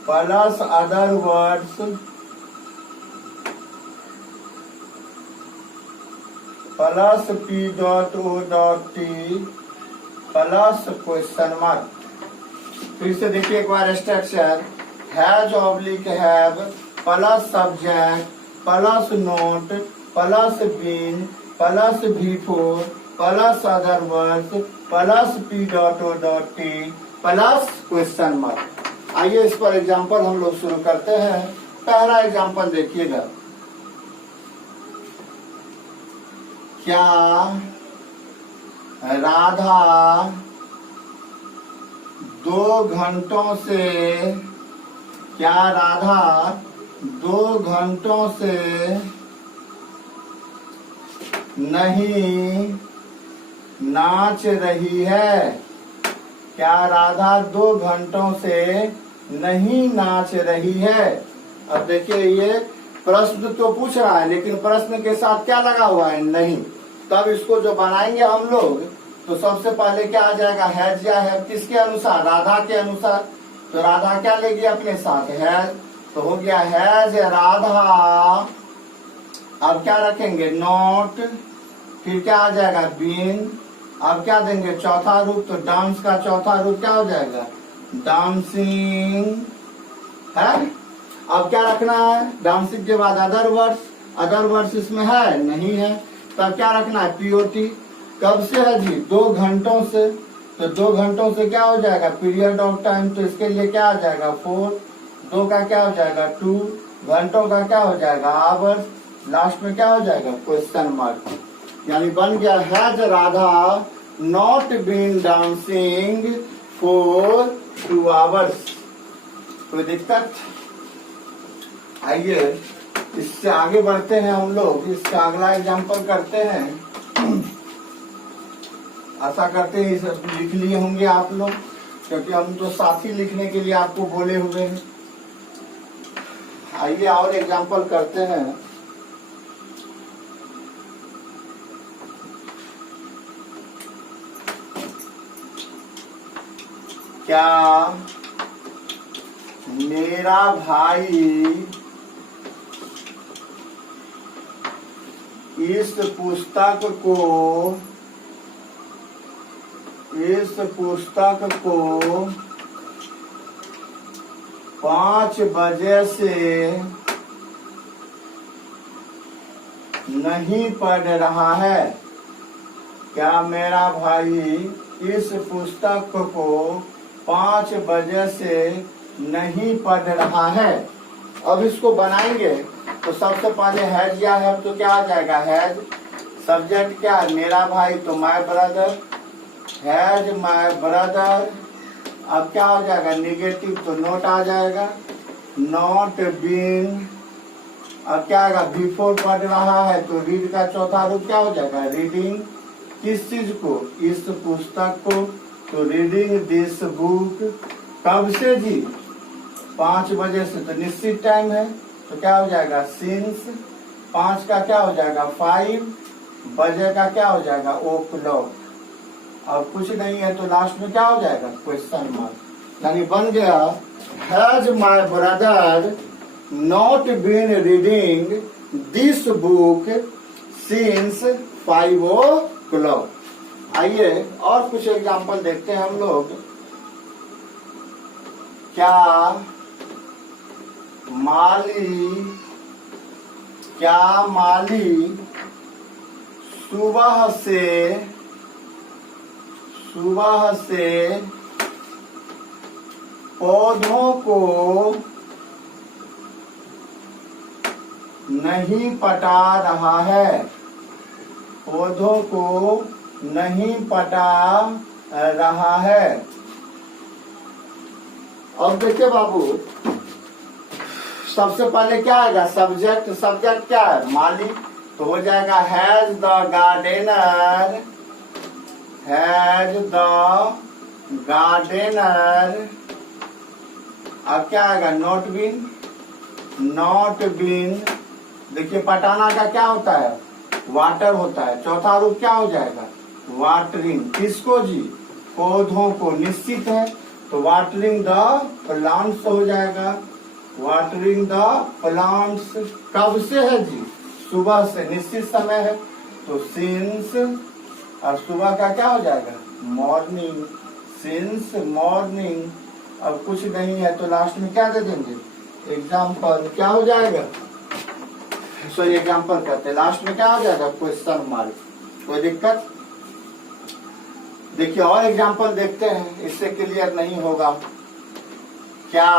plus other words plus P.O.T plus question mark. फिर से देखिए एक बार structure, has oblique have plus subject plus not plus been plus before plus other words plus P.O.T plus question mark. आइए इस पर example हम लोग शुरू करते हैं। पहला एग्जाम्पल देखिएगा, क्या राधा 2 घंटों से नहीं नाच रही है। क्या राधा 2 घंटों से नहीं नाच रही है। अब देखिए ये प्रश्न तो पूछ रहा है लेकिन प्रश्न के साथ क्या लगा हुआ है, नहीं। तब इसको जो बनाएंगे हम लोग तो सबसे पहले क्या आ जाएगा, हैज या हैव किसके अनुसार, राधा के अनुसार। तो राधा क्या लेगी अपने साथ, हैज। तो हो गया हैज राधा। अब क्या रखेंगे, नॉट। फिर क्या आ जाएगा, बीन। अब क्या देंगे, चौथा रूप। तो डांस का चौथा रूप क्या हो जाएगा, डांसिंग है। अब क्या रखना है, डांसिंग के बाद अदर वर्ड्स। अदर वर्ड्स इसमें है नहीं है, तब क्या रखना है, पीओटी। कब से है जी, 2 घंटों से। तो 2 घंटों से क्या हो जाएगा, पीरियड ऑफ टाइम। तो इसके लिए क्या आ जाएगा, 4। 2 का क्या हो जाएगा, 2। घंटों का क्या हो जाएगा, आवर्स। लास्ट में क्या हो जाएगा, क्वेश्चन मार्क। यानी बन गया, has Radha not been dancing for 2 hours. कोई दिक्कत। आइए इससे आगे बढ़ते हैं हम लोग, इसका अगला एग्जाम्पल करते हैं। आशा करते हैं सब लिख लिए होंगे आप लोग, क्योंकि हम तो साथ ही लिखने के लिए आपको बोले हुए हैं। आइए और एग्जाम्पल करते हैं। क्या मेरा भाई इस पुस्तक को 5 बजे से नहीं पढ़ रहा है। क्या मेरा भाई इस पुस्तक को 5 बजे से नहीं पढ़ रहा है। अब इसको बनाएंगे तो सबसे पहले हैज या है, तो क्या आ जाएगा, हैज। सब्जेक्ट क्या है, मेरा भाई, तो my brother, has my brother. अब क्या हो जाएगा, निगेटिव, तो नोट आ जाएगा, नॉट बीन। अब क्या आएगा, बिफोर पढ़ रहा है, तो रीड का चौथा रूप क्या हो जाएगा, रीडिंग। किस चीज को, इस पुस्तक को, तो रीडिंग दिस बुक। कब से जी, 5 बजे से, तो निश्चित टाइम है, तो क्या हो जाएगा, सिंस। 5 का क्या हो जाएगा, 5। बजे का क्या हो जाएगा, ओ क्लॉक। अब कुछ नहीं है तो लास्ट में क्या हो जाएगा, क्वेश्चन मार्क। यानी बन गया, has my brother not been reading this book since 5 o'clock। आइए और कुछ एग्जाम्पल देखते हैं हम लोग। क्या माली सुबह से पौधों को नहीं पटा रहा है। पौधों को नहीं पटा रहा है। अब देखिए बाबू, सबसे पहले क्या आएगा, सब्जेक्ट। सब्जेक्ट क्या है, माली, तो हो जाएगा has the gardener. Has the gardener. अब क्या आएगा, नॉट बीन। नॉट बीन, देखिए पटाना का क्या होता है, वाटर होता है। चौथा रूप क्या हो जाएगा, वाटरिंग। किसको जी, पौधों को। निश्चित है तो वाटरिंग द प्लांट्स हो जाएगा, वाटरिंग द प्लांट्स। कब से है जी, सुबह से, निश्चित समय है, तो सिंस। और सुबह का क्या हो जाएगा, मॉर्निंग, सिंस मॉर्निंग। अब कुछ नहीं है तो लास्ट में क्या दे देंगे, एग्जाम्पल। क्या हो जाएगा, सॉरी एग्जाम्पल करते, लास्ट में क्या हो जाएगा, क्वेश्चन मार्क। कोई दिक्कत। देखिए और एग्जाम्पल देखते हैं, इससे क्लियर नहीं होगा। क्या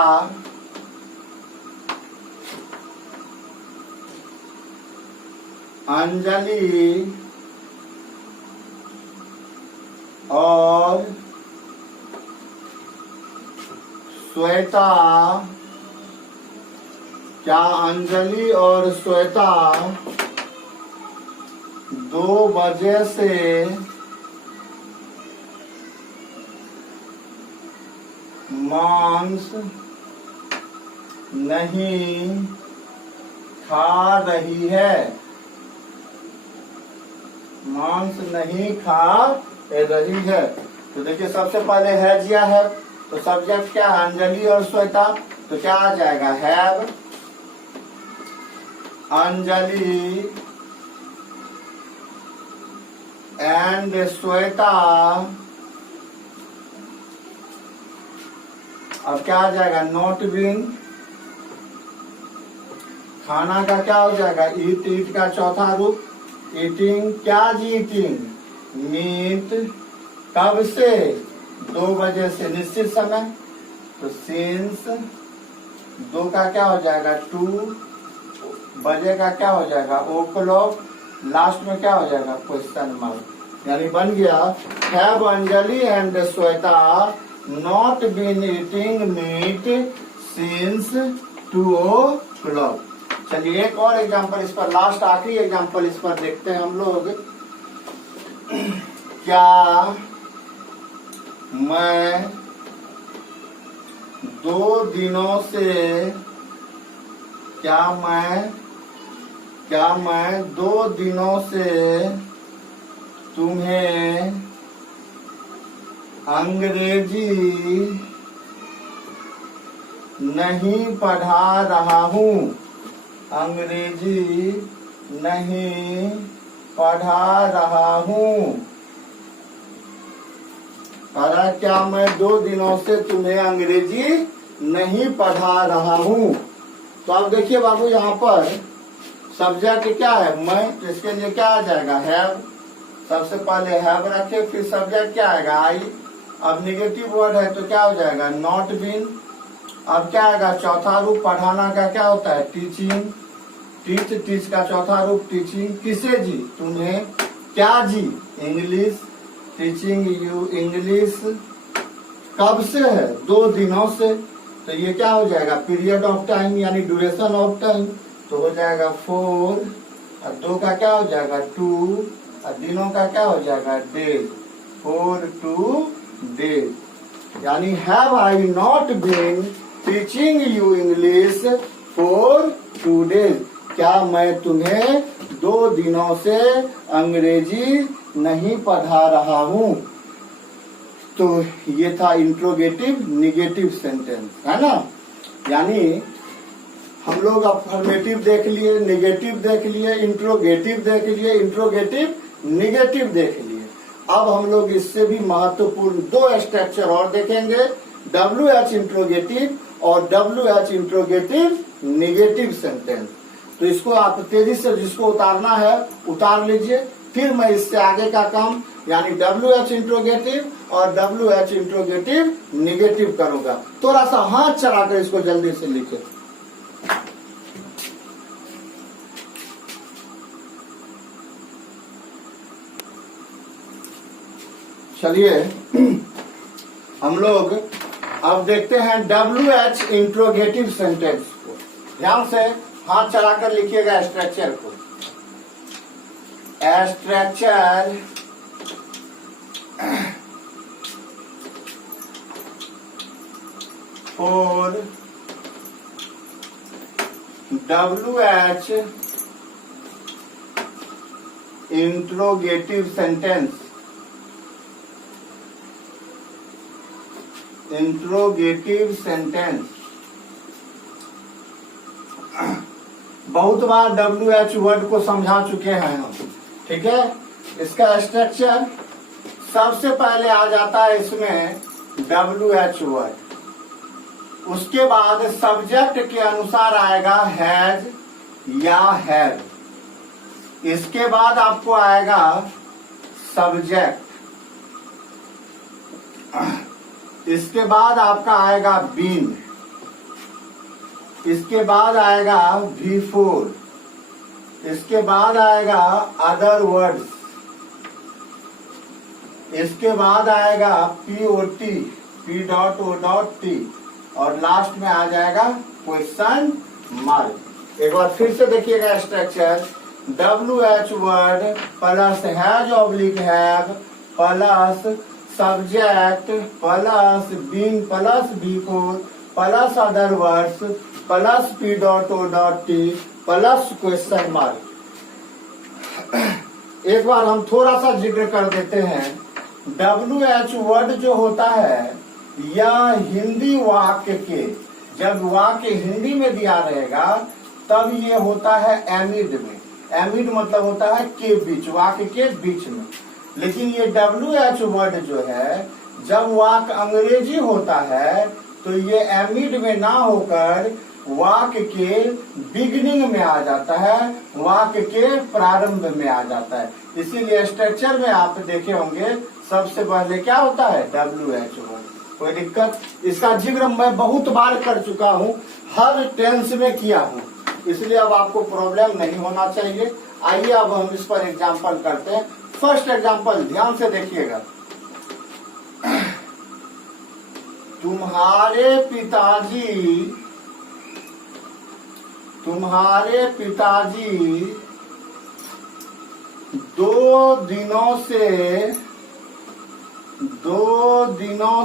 अंजलि और श्वेता, क्या अंजलि और श्वेता 2 बजे से मांस नहीं खा रही है। मांस नहीं खा ए रही है। तो देखिए सबसे पहले हैज या है, तो सब्जेक्ट क्या है, अंजलि और श्वेता, तो क्या आ जाएगा, हैव अंजलि एंड श्वेता। अब क्या आ जाएगा, नॉट बीन। खाना का क्या हो जाएगा, ईट, ईट का चौथा रूप ईटिंग, क्या जी ईटिंग, मीट। कब से, 2 बजे से, निश्चित समय, तो सिंस। 2 का क्या हो जाएगा, 2 बजे का क्या हो जाएगा, ओ क्लॉक। लास्ट में क्या हो जाएगा, क्वेश्चन मार्क। यानी बन गया have Anjali and Shweta not been eating meat since 2 o'clock। चलिए एक और एग्जांपल इस पर, लास्ट आखिरी एग्जांपल इस पर देखते हैं हम लोग। क्या मैं 2 दिनों से, क्या मैं 2 दिनों से तुम्हें अंग्रेजी नहीं पढ़ा रहा हूँ, अंग्रेजी नहीं पढ़ा रहा हूँ। अरे क्या मैं 2 दिनों से तुम्हें अंग्रेजी नहीं पढ़ा रहा हूँ। तो अब देखिए बाबू यहाँ पर सब्जेक्ट क्या है, मैं, तो इसके लिए क्या आ जाएगा, हैव। सबसे पहले हैव रखे, फिर सब्जेक्ट क्या आएगा, आई। अब निगेटिव वर्ड है तो क्या हो जाएगा, नॉट बीन। अब क्या आएगा, चौथा रूप पढ़ाना का क्या होता है, टीचिंग, टीच, टीच का चौथा रूप टीचिंग। किसे जी, तुम्हें। क्या जी, इंग्लिश, टीचिंग यू इंग्लिश। कब से है, 2 दिनों से, तो ये क्या हो जाएगा, पीरियड ऑफ टाइम यानी ड्यूरेशन ऑफ टाइम, तो हो जाएगा 4। और 2 का क्या हो जाएगा, 2, और दिनों का क्या हो जाएगा, डेज, 4 2 डेज। यानी have I not been teaching you English for 2 days. क्या मैं तुम्हें 2 दिनों से अंग्रेजी नहीं पढ़ा रहा हूँ। तो ये था इंट्रोगेटिव निगेटिव सेंटेंस, है ना। यानी हम लोग अफर्मेटिव देख लिए, निगेटिव देख लिए, इंट्रोगेटिव देख लिए, इंट्रोगेटिव निगेटिव देख लिए। अब हम लोग इससे भी महत्वपूर्ण 2 स्ट्रक्चर और देखेंगे, WH इंट्रोगेटिव और WH इंट्रोगेटिव निगेटिव सेंटेंस। तो इसको आप तेजी से जिसको उतारना है उतार लीजिए, फिर मैं इससे आगे का काम यानी WH इंट्रोगेटिव और WH इंट्रोगेटिव निगेटिव करूंगा। थोड़ा सा हाथ चलाकर इसको जल्दी से लिखे। चलिए हम लोग अब देखते हैं WH इंट्रोगेटिव सेंटेंस को। ध्यान से हाथ चलाकर लिखिएगा स्ट्रक्चर को। Structure for WH interrogative sentence. Interrogative sentence बहुत बार WH वर्ड को समझा चुके हैं हम, ठीक है। इसका स्ट्रक्चर सबसे पहले आ जाता है इसमें WH वर्ड, उसके बाद सब्जेक्ट के अनुसार आएगा हैज या हैव, इसके बाद आपको आएगा सब्जेक्ट, इसके बाद आपका आएगा बीन, इसके बाद आएगा V4, इसके बाद आएगा अदर वर्ड्स, इसके बाद आएगा POT P.O.T और लास्ट में आ जाएगा क्वेश्चन मार्क। एक बार फिर से देखिएगा structure, WH word plus has oblique have plus subject plus been plus V4 plus other words plus P.O.T plus question mark. एक बार हम थोड़ा सा जिक्र कर देते हैं WH वर्ड जो होता है यह हिंदी वाक्य के, जब वाक्य हिंदी में दिया रहेगा तब ये होता है एमिड में। एमिड मतलब होता है के बीच, वाक्य के बीच में। लेकिन ये WH वर्ड जो है जब वाक्य अंग्रेजी होता है तो ये एमिड में ना होकर वाक्य के बिगिनिंग में आ जाता है, वाक्य के प्रारंभ में आ जाता है। इसीलिए स्ट्रक्चर में आप देखे होंगे सबसे पहले क्या होता है WH वर्ड। कोई दिक्कत? इसका जिक्र मैं बहुत बार कर चुका हूँ, हर टेंस में किया हूँ, इसलिए अब आपको प्रॉब्लम नहीं होना चाहिए। आइए अब हम इस पर एग्जाम्पल करते हैं। फर्स्ट एग्जाम्पल ध्यान से देखिएगा। तुम्हारे पिताजी 2 दिनों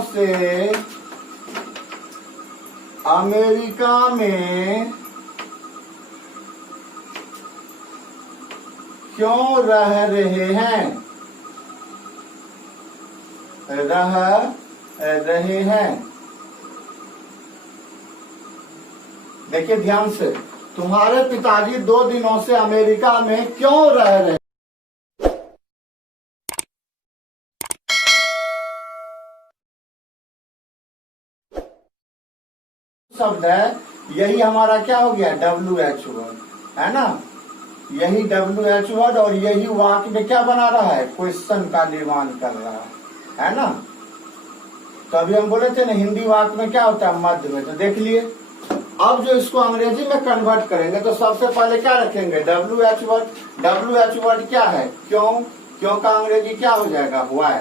से अमेरिका में क्यों रह रहे हैं? देखिए ध्यान से, तुम्हारे पिताजी 2 दिनों से अमेरिका में क्यों रह रहे हैं? शब्द है, यही हमारा क्या हो गया WH वर्ड, है ना? यही WH वर्ड और यही वाक्य में क्या बना रहा है? क्वेश्चन का निर्माण कर रहा है ना? तो अभी हम बोले थे ना हिंदी वाक्य में क्या होता है मध्य में, तो देख लिए। अब जो इसको अंग्रेजी में कन्वर्ट करेंगे तो सबसे पहले क्या रखेंगे? WH word. WH वर्ड क्या है? क्यों का अंग्रेजी क्या हो जाएगा? व्हाई।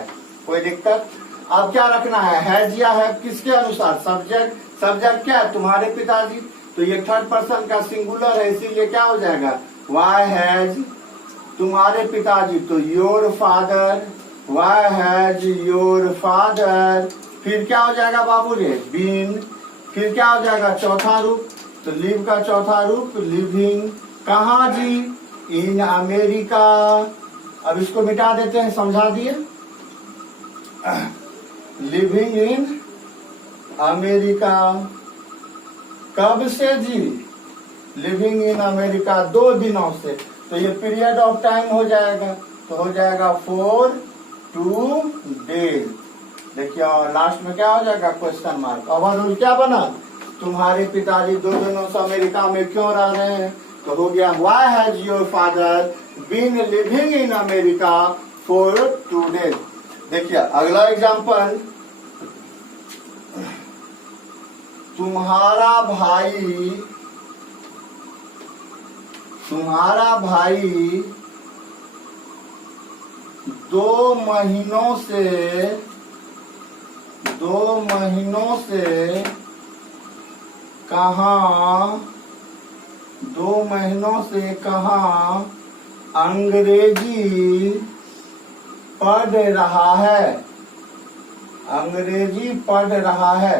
कोई दिक्कत? अब क्या रखना है? हैज या है किसके अनुसार? सब्जेक्ट। सब्जेक्ट क्या है? तुम्हारे पिताजी। तो ये थर्ड पर्सन का सिंगुलर है, इसीलिए क्या हो जाएगा? वाई हैज तुम्हारे पिताजी, तो your father. Why has your father. फिर क्या हो जाएगा बाबू रे? बीन। फिर क्या हो जाएगा? चौथा रूप, तो लिव का चौथा रूप लिविंग। कहाँ जी? In America. अब इसको मिटा देते हैं, समझा दिए। Living in America. कब से जी? लिविंग इन अमेरिका 2 दिनों से। तो ये पीरियड ऑफ टाइम हो जाएगा, तो हो जाएगा 4 2 days। देखिए और लास्ट में क्या हो जाएगा? Question mark. अब क्या बना? तुम्हारे पिताजी 2 दिनों से अमेरिका में क्यों रह रहे हैं? तो हो गया why has your father been living in America for 2 days। देखिए अगला एग्जाम्पल, तुम्हारा भाई 2 महीनों से कहाँ अंग्रेजी पढ़ रहा है।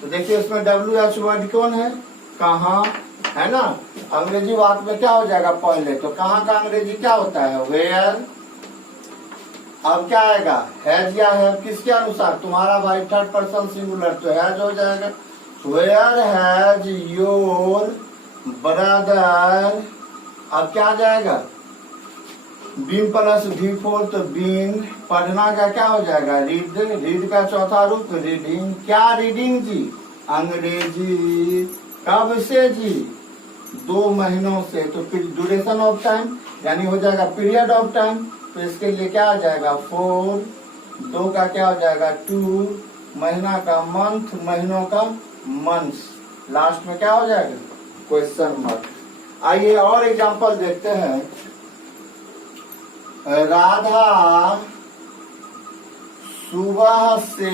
तो देखिए इसमें WH वर्ड कौन है? कहाँ, है ना? अंग्रेजी वाक्य में क्या हो जाएगा पहले? तो कहाँ का अंग्रेजी क्या होता है? वेयर। अब क्या आएगा? हैज या है किसके अनुसार? तुम्हारा भाई थर्ड पर्सन सिंगुलर, तो हैज हो जाएगा। Where has your brother. अब क्या आ जाएगा? बीन प्लस V4, तो बीन। पढ़ना का क्या हो जाएगा? रीड। रीड का चौथा रूप रीडिंग। क्या रीडिंग जी? अंग्रेजी। कब से जी? 2 महीनों से। तो फिर ड्यूरेशन ऑफ टाइम यानी हो जाएगा पीरियड ऑफ टाइम, तो इसके लिए क्या आ जाएगा? 4। 2 का क्या हो जाएगा? 2। महीना का मंथ, महीनों का मंथ्स। लास्ट में क्या हो जाएगा? Question mark. आइए और एग्जांपल देखते हैं। राधा सुबह से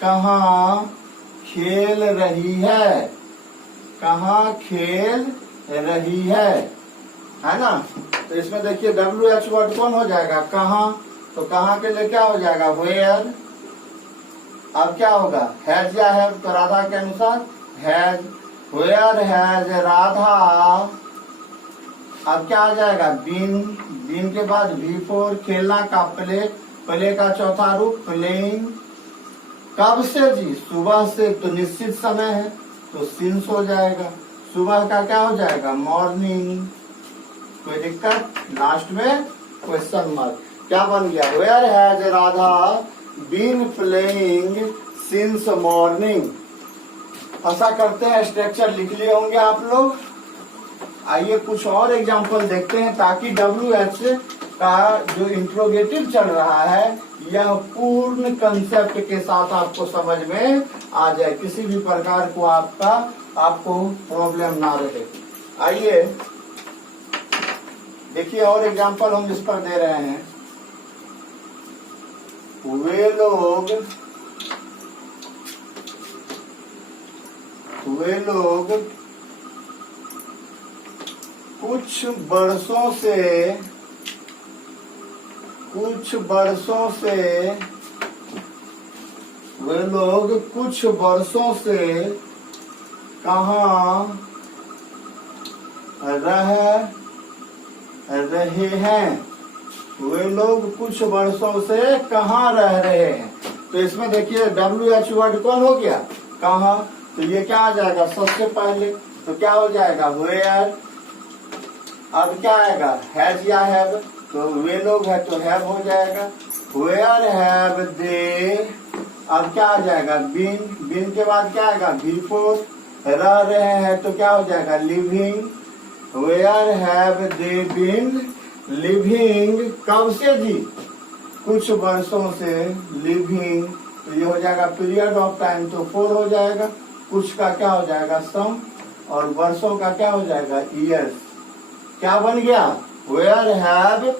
कहाँ खेल रही है ना? तो इसमें देखिए WH वर्ड कौन हो जाएगा? कहाँ। तो कहाँ के लिए क्या हो जाएगा? वेयर। अब क्या होगा, हैज या हैव, तो राधा के अनुसार हैज। वेयर हैज राधा, अब क्या आ जाएगा, बीन। बीन के बाद बिफोर, खेलना का प्ले, प्ले का चौथा रूप प्लेइंग। कब से जी, सुबह से, तो निश्चित समय है तो सिंस हो जाएगा। सुबह का क्या हो जाएगा, मॉर्निंग। कोई दिक्कत, लास्ट में क्वेश्चन मार्क। क्या बन गया, where has Radha been playing since morning. ऐसा करते हैं, स्ट्रक्चर लिख लिए होंगे आप लोग। आइए कुछ और एग्जाम्पल देखते हैं, ताकि WH का जो इंट्रोगेटिव चल रहा है यह पूर्ण कंसेप्ट के साथ आपको समझ में आ जाए, किसी भी प्रकार को आपको प्रॉब्लम ना रहे। आइए देखिए और एग्जाम्पल हम इस पर दे रहे हैं। वे लोग कुछ बरसों से वे लोग कुछ वर्षों से कहाँ रह रहे हैं। वे लोग कुछ वर्षों से कहाँ रह रहे हैं। तो इसमें देखिए WH वर्ड कौन हो गया, कहाँ। तो ये क्या आ जाएगा, सबसे पहले तो क्या हो जाएगा, वेयर। अब क्या आएगा, हैज या हैव, तो वे लोग है तो हैव हो जाएगा। वेयर हैव दे, अब क्या आ जाएगा, बीन। बीन के बाद क्या आएगा, बिफोर। रह रहे हैं तो क्या हो जाएगा, living. Where have they been living, कब से जी, कुछ वर्षों से। लिविंग, तो ये हो जाएगा पीरियड ऑफ टाइम, तो 4 हो जाएगा। कुछ का क्या हो जाएगा, सम, और वर्षों का क्या हो जाएगा, ईयर्स। क्या बन गया, where have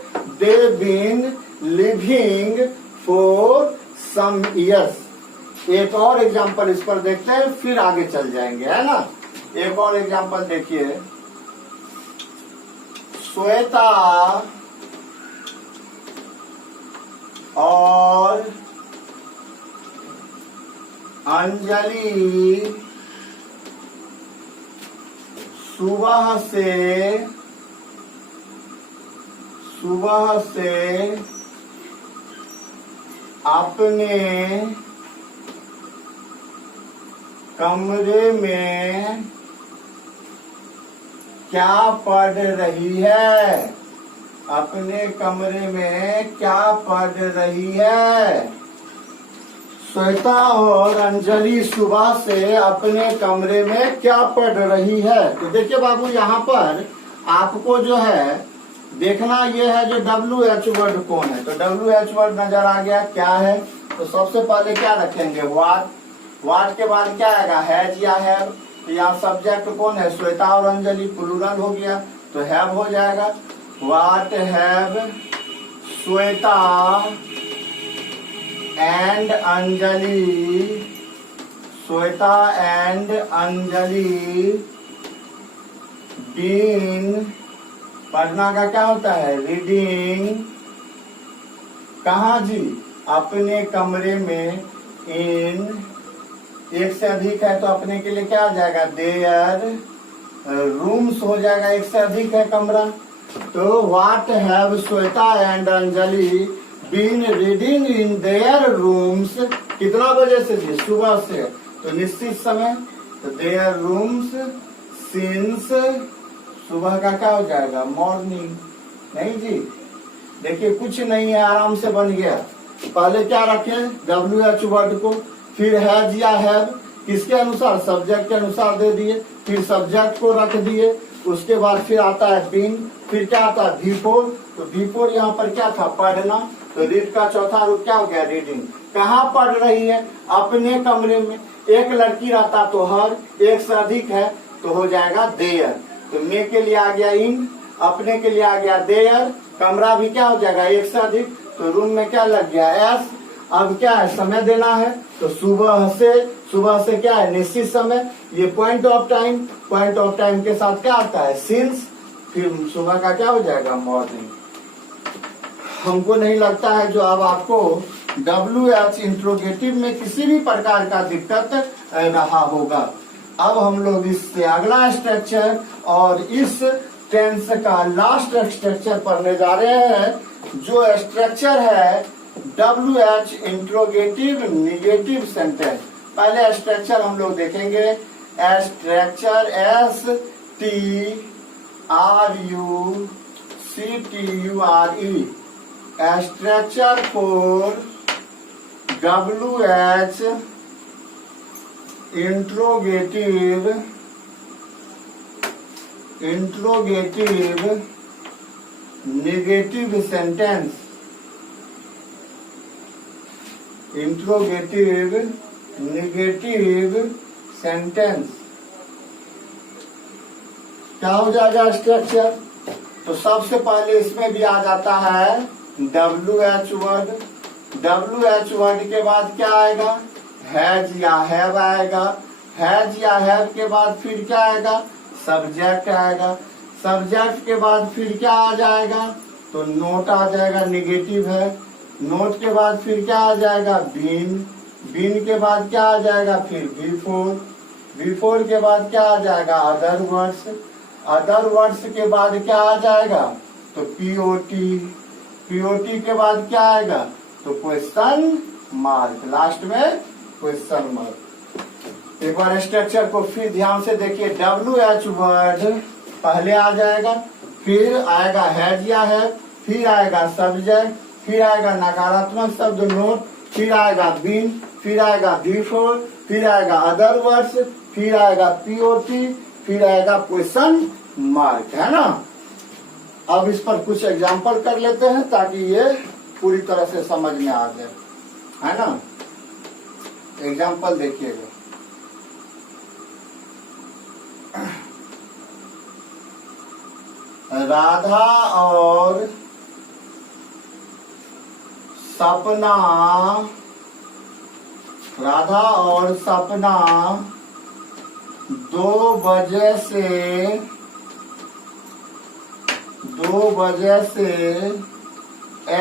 they been living for some years. एक और एग्जांपल इस पर देखते हैं, फिर आगे चल जाएंगे, है ना। एक और एग्जांपल देखिए, श्वेता और अंजलि सुबह से अपने कमरे में क्या पढ़ रही है। अपने कमरे में क्या पढ़ रही है। श्वेता और अंजलि सुबह से अपने कमरे में क्या पढ़ रही है। तो देखिए बाबू, यहाँ पर आपको जो है देखना ये है जो WH वर्ड कौन है। तो WH वर्ड नजर आ गया, क्या है। तो सबसे पहले क्या रखेंगे, व्हाट के बाद क्या आएगा, हैज या हैव। तो यहाँ सब्जेक्ट कौन है, श्वेता और अंजलि, प्लूरल हो गया तो हैव हो जाएगा। What have Shweta and Anjali, Shweta and Anjali been, पढ़ना का क्या होता है, रीडिंग। कहाँ जी, अपने कमरे में। इन, एक से अधिक है तो अपने के लिए क्या आ जाएगा, देयर रूम्स हो जाएगा, एक से अधिक है कमरा। तो what have Shweta and Anjali been reading in their rooms, कितना बजे से जी, सुबह से, तो निश्चित समय, तो देयर रूम्स सिंस, सुबह का क्या हो जाएगा, मॉर्निंग। नहीं जी, देखिए कुछ नहीं है, आराम से बन गया। पहले क्या रखें, WH वर्ड को, फिर हैज या हैव, किसके अनुसार, सब्जेक्ट के अनुसार दे दिए, फिर सब्जेक्ट को रख दिए। उसके बाद फिर आता है बीन, फिर क्या आता है, बिफोर। तो बिफोर यहाँ पर क्या था, पढ़ना। तो रीड का चौथा रूप क्या हो गया, रीडिंग। कहाँ पढ़ रही है, अपने कमरे में। एक लड़की रहता तो हर, एक से अधिक है तो हो जाएगा देयर। तो मे के लिए आ गया इन, अपने के लिए आ गया देयर, कमरा भी क्या हो जाएगा, एक से अधिक, तो रूम में क्या लग गया, एस। अब क्या है, समय देना है, तो सुबह से क्या है, निश्चित समय। ये पॉइंट ऑफ टाइम के साथ क्या आता है, सिंस, फिर सुबह का क्या हो जाएगा, मॉर्निंग। हमको नहीं लगता है जो अब आपको WH इंट्रोगेटिव में किसी भी प्रकार का दिक्कत रहा होगा। अब हम लोग इससे अगला स्ट्रक्चर और इस टेंस का लास्ट स्ट्रक्चर पढ़ने जा रहे हैं, जो स्ट्रक्चर है WH इंट्रोगेटिव निगेटिव सेंटेंस। पहले स्ट्रक्चर हम लोग देखेंगे, structure STRUCTURE, structure for WH interrogative negative sentence, interrogative negative sentence. क्या हो जाएगा स्ट्रक्चर? तो सबसे पहले इसमें भी आ जाता है WH वर्ड। WH वर्ड के बाद क्या आएगा? हैज या हैव आएगा। हैज या हैव के बाद फिर क्या आएगा? सब्जेक्ट आएगा। सब्जेक्ट के बाद फिर क्या आ जाएगा? तो नोट आ जाएगा, निगेटिव है। नोट के बाद फिर क्या आ जाएगा? बीन। बीन के बाद क्या आ जाएगा? फिर बिफोर। बिफोर के बाद क्या आ जाएगा? Other words. अदर वर्ड्स के बाद क्या आ जाएगा? तो POT। POT के बाद क्या आएगा? तो क्वेश्चन मार्क। लास्ट में क्वेश्चन मार्क। एक बार स्ट्रक्चर को फिर ध्यान से देखिए। WH वर्ड पहले आ जाएगा, फिर आएगा हैज या है, फिर आएगा सब्जेक्ट, फिर आएगा नकारात्मक शब्द नोट, फिर आएगा बीन, फिर आएगा बिफोर, फिर आएगा अदर वर्ड्स, फिर आएगा POT, फिर आएगा क्वेश्चन मार्क, है ना। अब इस पर कुछ एग्जाम्पल कर लेते हैं ताकि ये पूरी तरह से समझ में आ जाए, है ना। एग्जाम्पल देखिएगा। राधा और सपना, राधा और सपना 2 बजे से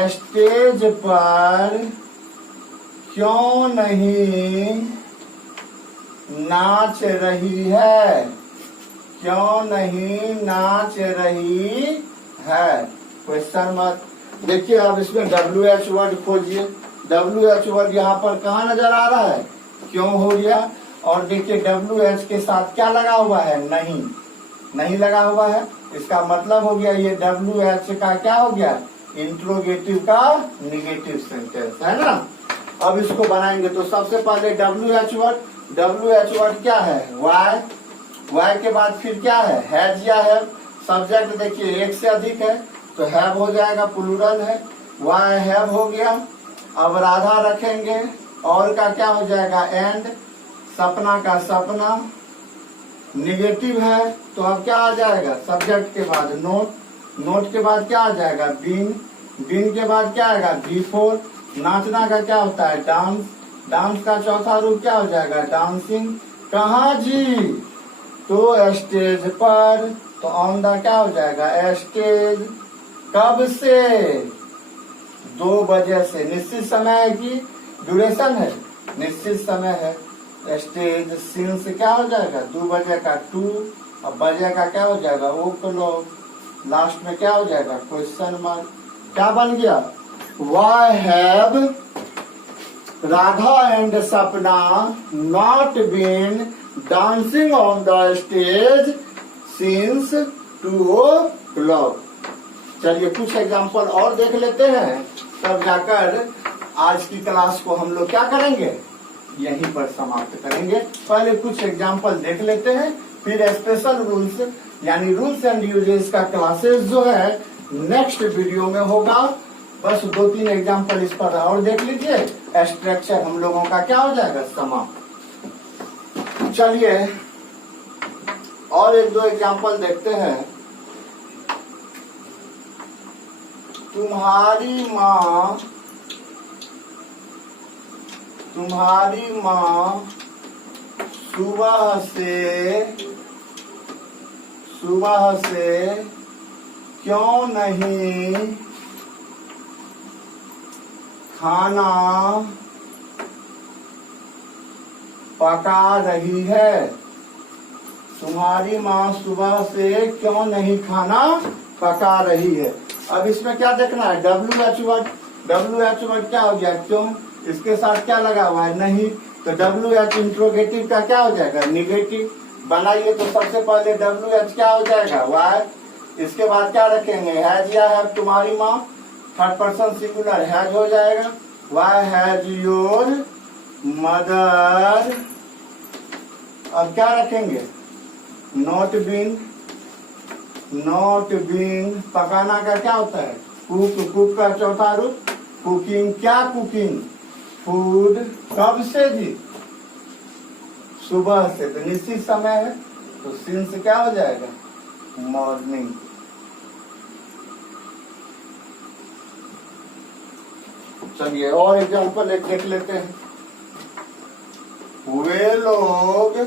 स्टेज पर क्यों नहीं नाच रही है? क्यों नहीं नाच रही है? Question mark. देखिए अब इसमें WH वर्ड खोजिए। WH वर्ड यहाँ पर कहाँ नजर आ रहा है? क्यों हो गया। और देखिए WH के साथ क्या लगा हुआ है? नहीं। नहीं लगा हुआ है, इसका मतलब हो गया ये WH का क्या हो गया? इंट्रोगेटिव का निगेटिव सेंटेंस, है ना। अब इसको बनाएंगे तो सबसे पहले WH वर्ड क्या है? वाई। वाई के बाद फिर क्या है? हैज या हैव। सब्जेक्ट देखिए एक से अधिक है तो हैव हो जाएगा, प्लूरल है। वाई हैव हो गया। अब राधा रखेंगे, और का क्या हो जाएगा? एंड। सपना का सपना निगेटिव है तो अब क्या आ जाएगा? सब्जेक्ट के बाद नोट। नोट के बाद क्या आ जाएगा? बीन। बीन के बाद क्या आएगा? बिफोर। नाचना का क्या होता है? डांस। डांस का चौथा रूप क्या हो जाएगा? डांसिंग। कहाँ जी? तो स्टेज पर। तो ऑन द क्या हो जाएगा? स्टेज। कब से? 2 बजे से। निश्चित समय की ड्यूरेशन है, निश्चित समय है। स्टेज सिंस क्या हो जाएगा? 2 बजे का 2, अब बजे का क्या हो जाएगा? ओ क्लॉक। लास्ट में क्या हो जाएगा? Question mark. क्या बन गया? Why have Radha and Sapna not been dancing on the stage since 2 o'clock। चलिए कुछ एग्जाम्पल और देख लेते हैं, तब जाकर आज की क्लास को हम लोग क्या करेंगे? यहीं पर समाप्त करेंगे। पहले कुछ एग्जाम्पल देख लेते हैं, फिर स्पेशल रूल्स यानी रूल्स एंड यूजेस का क्लासेस जो है नेक्स्ट वीडियो में होगा। बस 2-3 एग्जाम्पल इस पर और देख लीजिए, स्ट्रक्चर हम लोगों का क्या हो जाएगा? समाप्त। चलिए और 1-2 एग्जाम्पल देखते हैं। तुम्हारी माँ सुबह से क्यों नहीं खाना पका रही है। तुम्हारी माँ सुबह से क्यों नहीं खाना पका रही है। अब इसमें क्या देखना है, WH वर्ड। WH वर्ड क्या हो गया, क्यों, इसके साथ क्या लगा हुआ है, नहीं, तो WH इंट्रोगेटिव का क्या हो जाएगा, निगेटिव। बनाइए तो सबसे पहले WH क्या हो जाएगा, वाई। इसके बाद क्या रखेंगे, हैज या हैव, तुम्हारी माँ, थर्ड पर्सन सिंगुलर, हैज हो जाएगा। Why has your mother. अब क्या रखेंगे, नॉट बीन। नॉट बीन पकाना का क्या होता है, कुक। कुक का चौथा रूप कुकिंग। क्या कुकिंग, फूड। कब से जी, सुबह से, तो निश्चित समय है, तो सिंस क्या हो जाएगा, मॉर्निंग। चलिए और एग्जाम्पल एक देख लेते हैं। वे लोग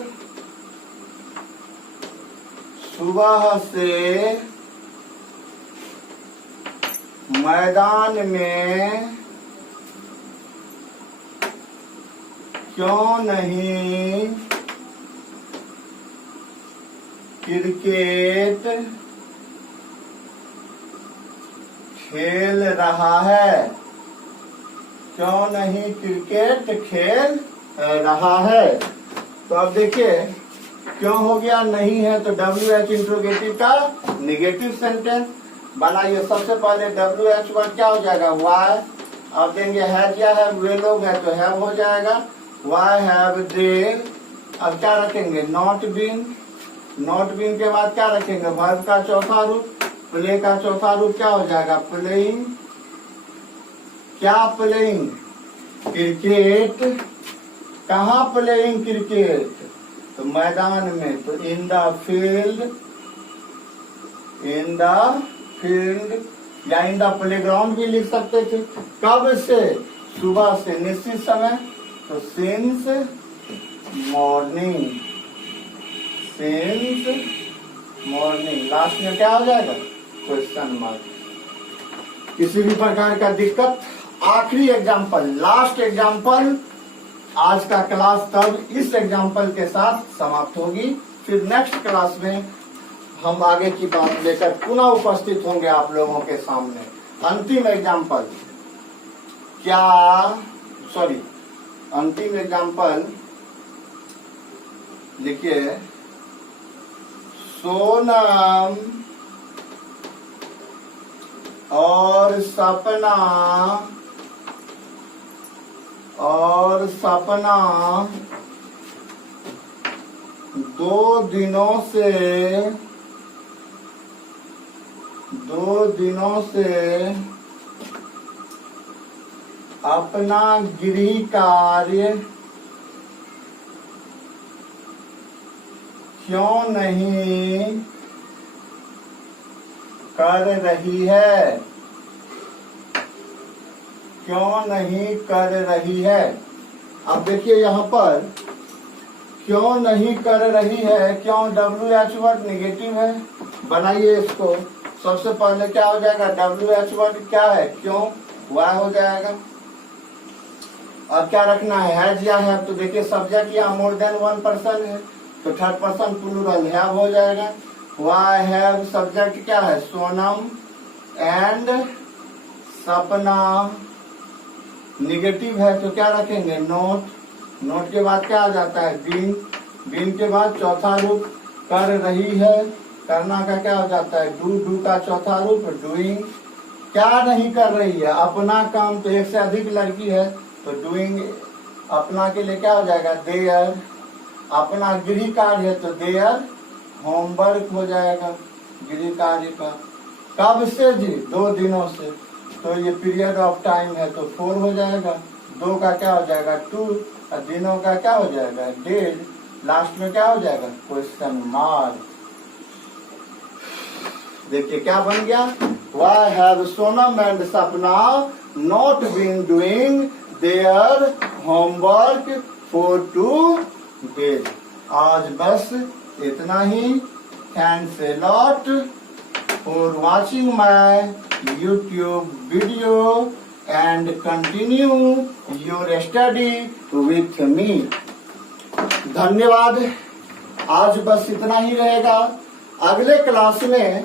सुबह से मैदान में क्यों नहीं क्रिकेट खेल रहा है। क्यों नहीं क्रिकेट खेल रहा है। तो अब देखिए क्यों हो गया, नहीं है, तो WH इंट्रोगेटिव का निगेटिव सेंटेंस। बनाइए सबसे पहले WH वर्ड क्या हो जाएगा, वाई। अब देंगे हैज या हैव, वे लोग है तो हैव हो जाएगा। Why have they. अब क्या रखेंगे, नॉट बीन। नॉट बीन के बाद क्या रखेंगे, वर्ब का चौथा रूप। प्ले का चौथा रूप क्या हो जाएगा, प्लेइंग। क्या प्लेइंग, क्रिकेट। कहाँ प्लेइंग क्रिकेट, तो मैदान में, तो in the field. In the field या इन द प्लेग्राउंड भी लिख सकते थे। कब से, सुबह से, निश्चित समय, तो since morning. Since morning. Last में क्या हो जाएगा, क्वेश्चन मार्क। किसी भी प्रकार का दिक्कत, आखिरी एग्जाम्पल, लास्ट एग्जाम्पल, आज का क्लास तब इस एग्जाम्पल के साथ समाप्त होगी। फिर नेक्स्ट क्लास में हम आगे की बात लेकर पुनः उपस्थित होंगे आप लोगों के सामने। अंतिम एग्जाम्पल क्या, सॉरी, अंतिम एग्जाम्पल लिखिए, सोनम और सपना 2 दिनों से अपना गृह कार्य क्यों नहीं कर रही है। क्यों नहीं कर रही है। अब देखिए यहाँ पर क्यों नहीं कर रही है, क्यों WH वर्ड निगेटिव है। बनाइए इसको, सबसे पहले क्या हो जाएगा, WH वर्ड क्या है, क्यों, वाई हो जाएगा। अब क्या रखना है, हैज या हैव, तो देखिए सब्जेक्ट यहाँ मोर देन 1 पर्सन है, तो थर्ड पर्सन प्लूरल हैव हो जाएगा। वाई हैव, सब्जेक्ट क्या है, सोनम एंड सपना, निगेटिव है तो क्या रखेंगे, नोट। नोट के बाद क्या आ जाता है, बीन। बीन के बाद चौथा रूप कर रही है, करना का क्या हो जाता है, डू। डू का चौथा रूप डूइंग। क्या नहीं कर रही है, अपना काम, तो एक से अधिक लड़की है तो डूइंग। अपना के लिए क्या हो जाएगा, देयर। अपना गृह कार्य है तो देयर होमवर्क हो जाएगा गृह कार्य का। कब से जी, 2 दिनों से, तो ये पीरियड ऑफ टाइम है तो 4 हो जाएगा। 2 का क्या हो जाएगा, 2, और दिनों का क्या हो जाएगा, डेज। लास्ट में क्या हो जाएगा, क्वेश्चन मार्क। देखिए क्या बन गया, why have Sonam and Sapna not been doing their homework for 2 days. आज बस इतना ही। Thanks a lot for watching my YouTube video and continue your study with me. धन्यवाद। आज बस इतना ही रहेगा। अगले क्लास में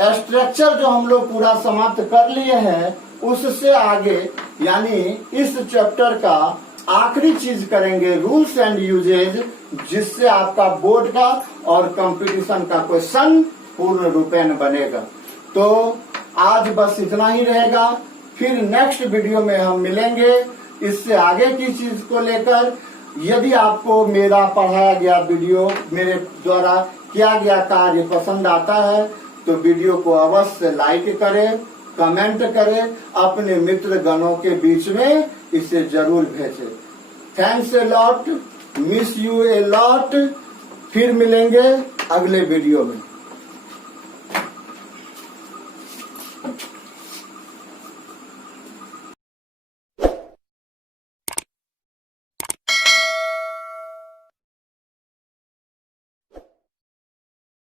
स्ट्रक्चर जो हम लोग पूरा समाप्त कर लिए हैं, उससे आगे यानी इस चैप्टर का आखिरी चीज करेंगे रूल्स एंड यूजेज, जिससे आपका बोर्ड का और कंपटीशन का क्वेश्चन पूर्ण रूपेण बनेगा। तो आज बस इतना ही रहेगा। फिर नेक्स्ट वीडियो में हम मिलेंगे इससे आगे की चीज को लेकर। यदि आपको मेरा पढ़ाया गया वीडियो, मेरे द्वारा किया गया कार्य पसंद आता है तो वीडियो को अवश्य लाइक करें, कमेंट करें, अपने मित्र गणों के बीच में इसे जरूर भेजें। Thanks a lot, miss U a lot. फिर मिलेंगे अगले वीडियो में।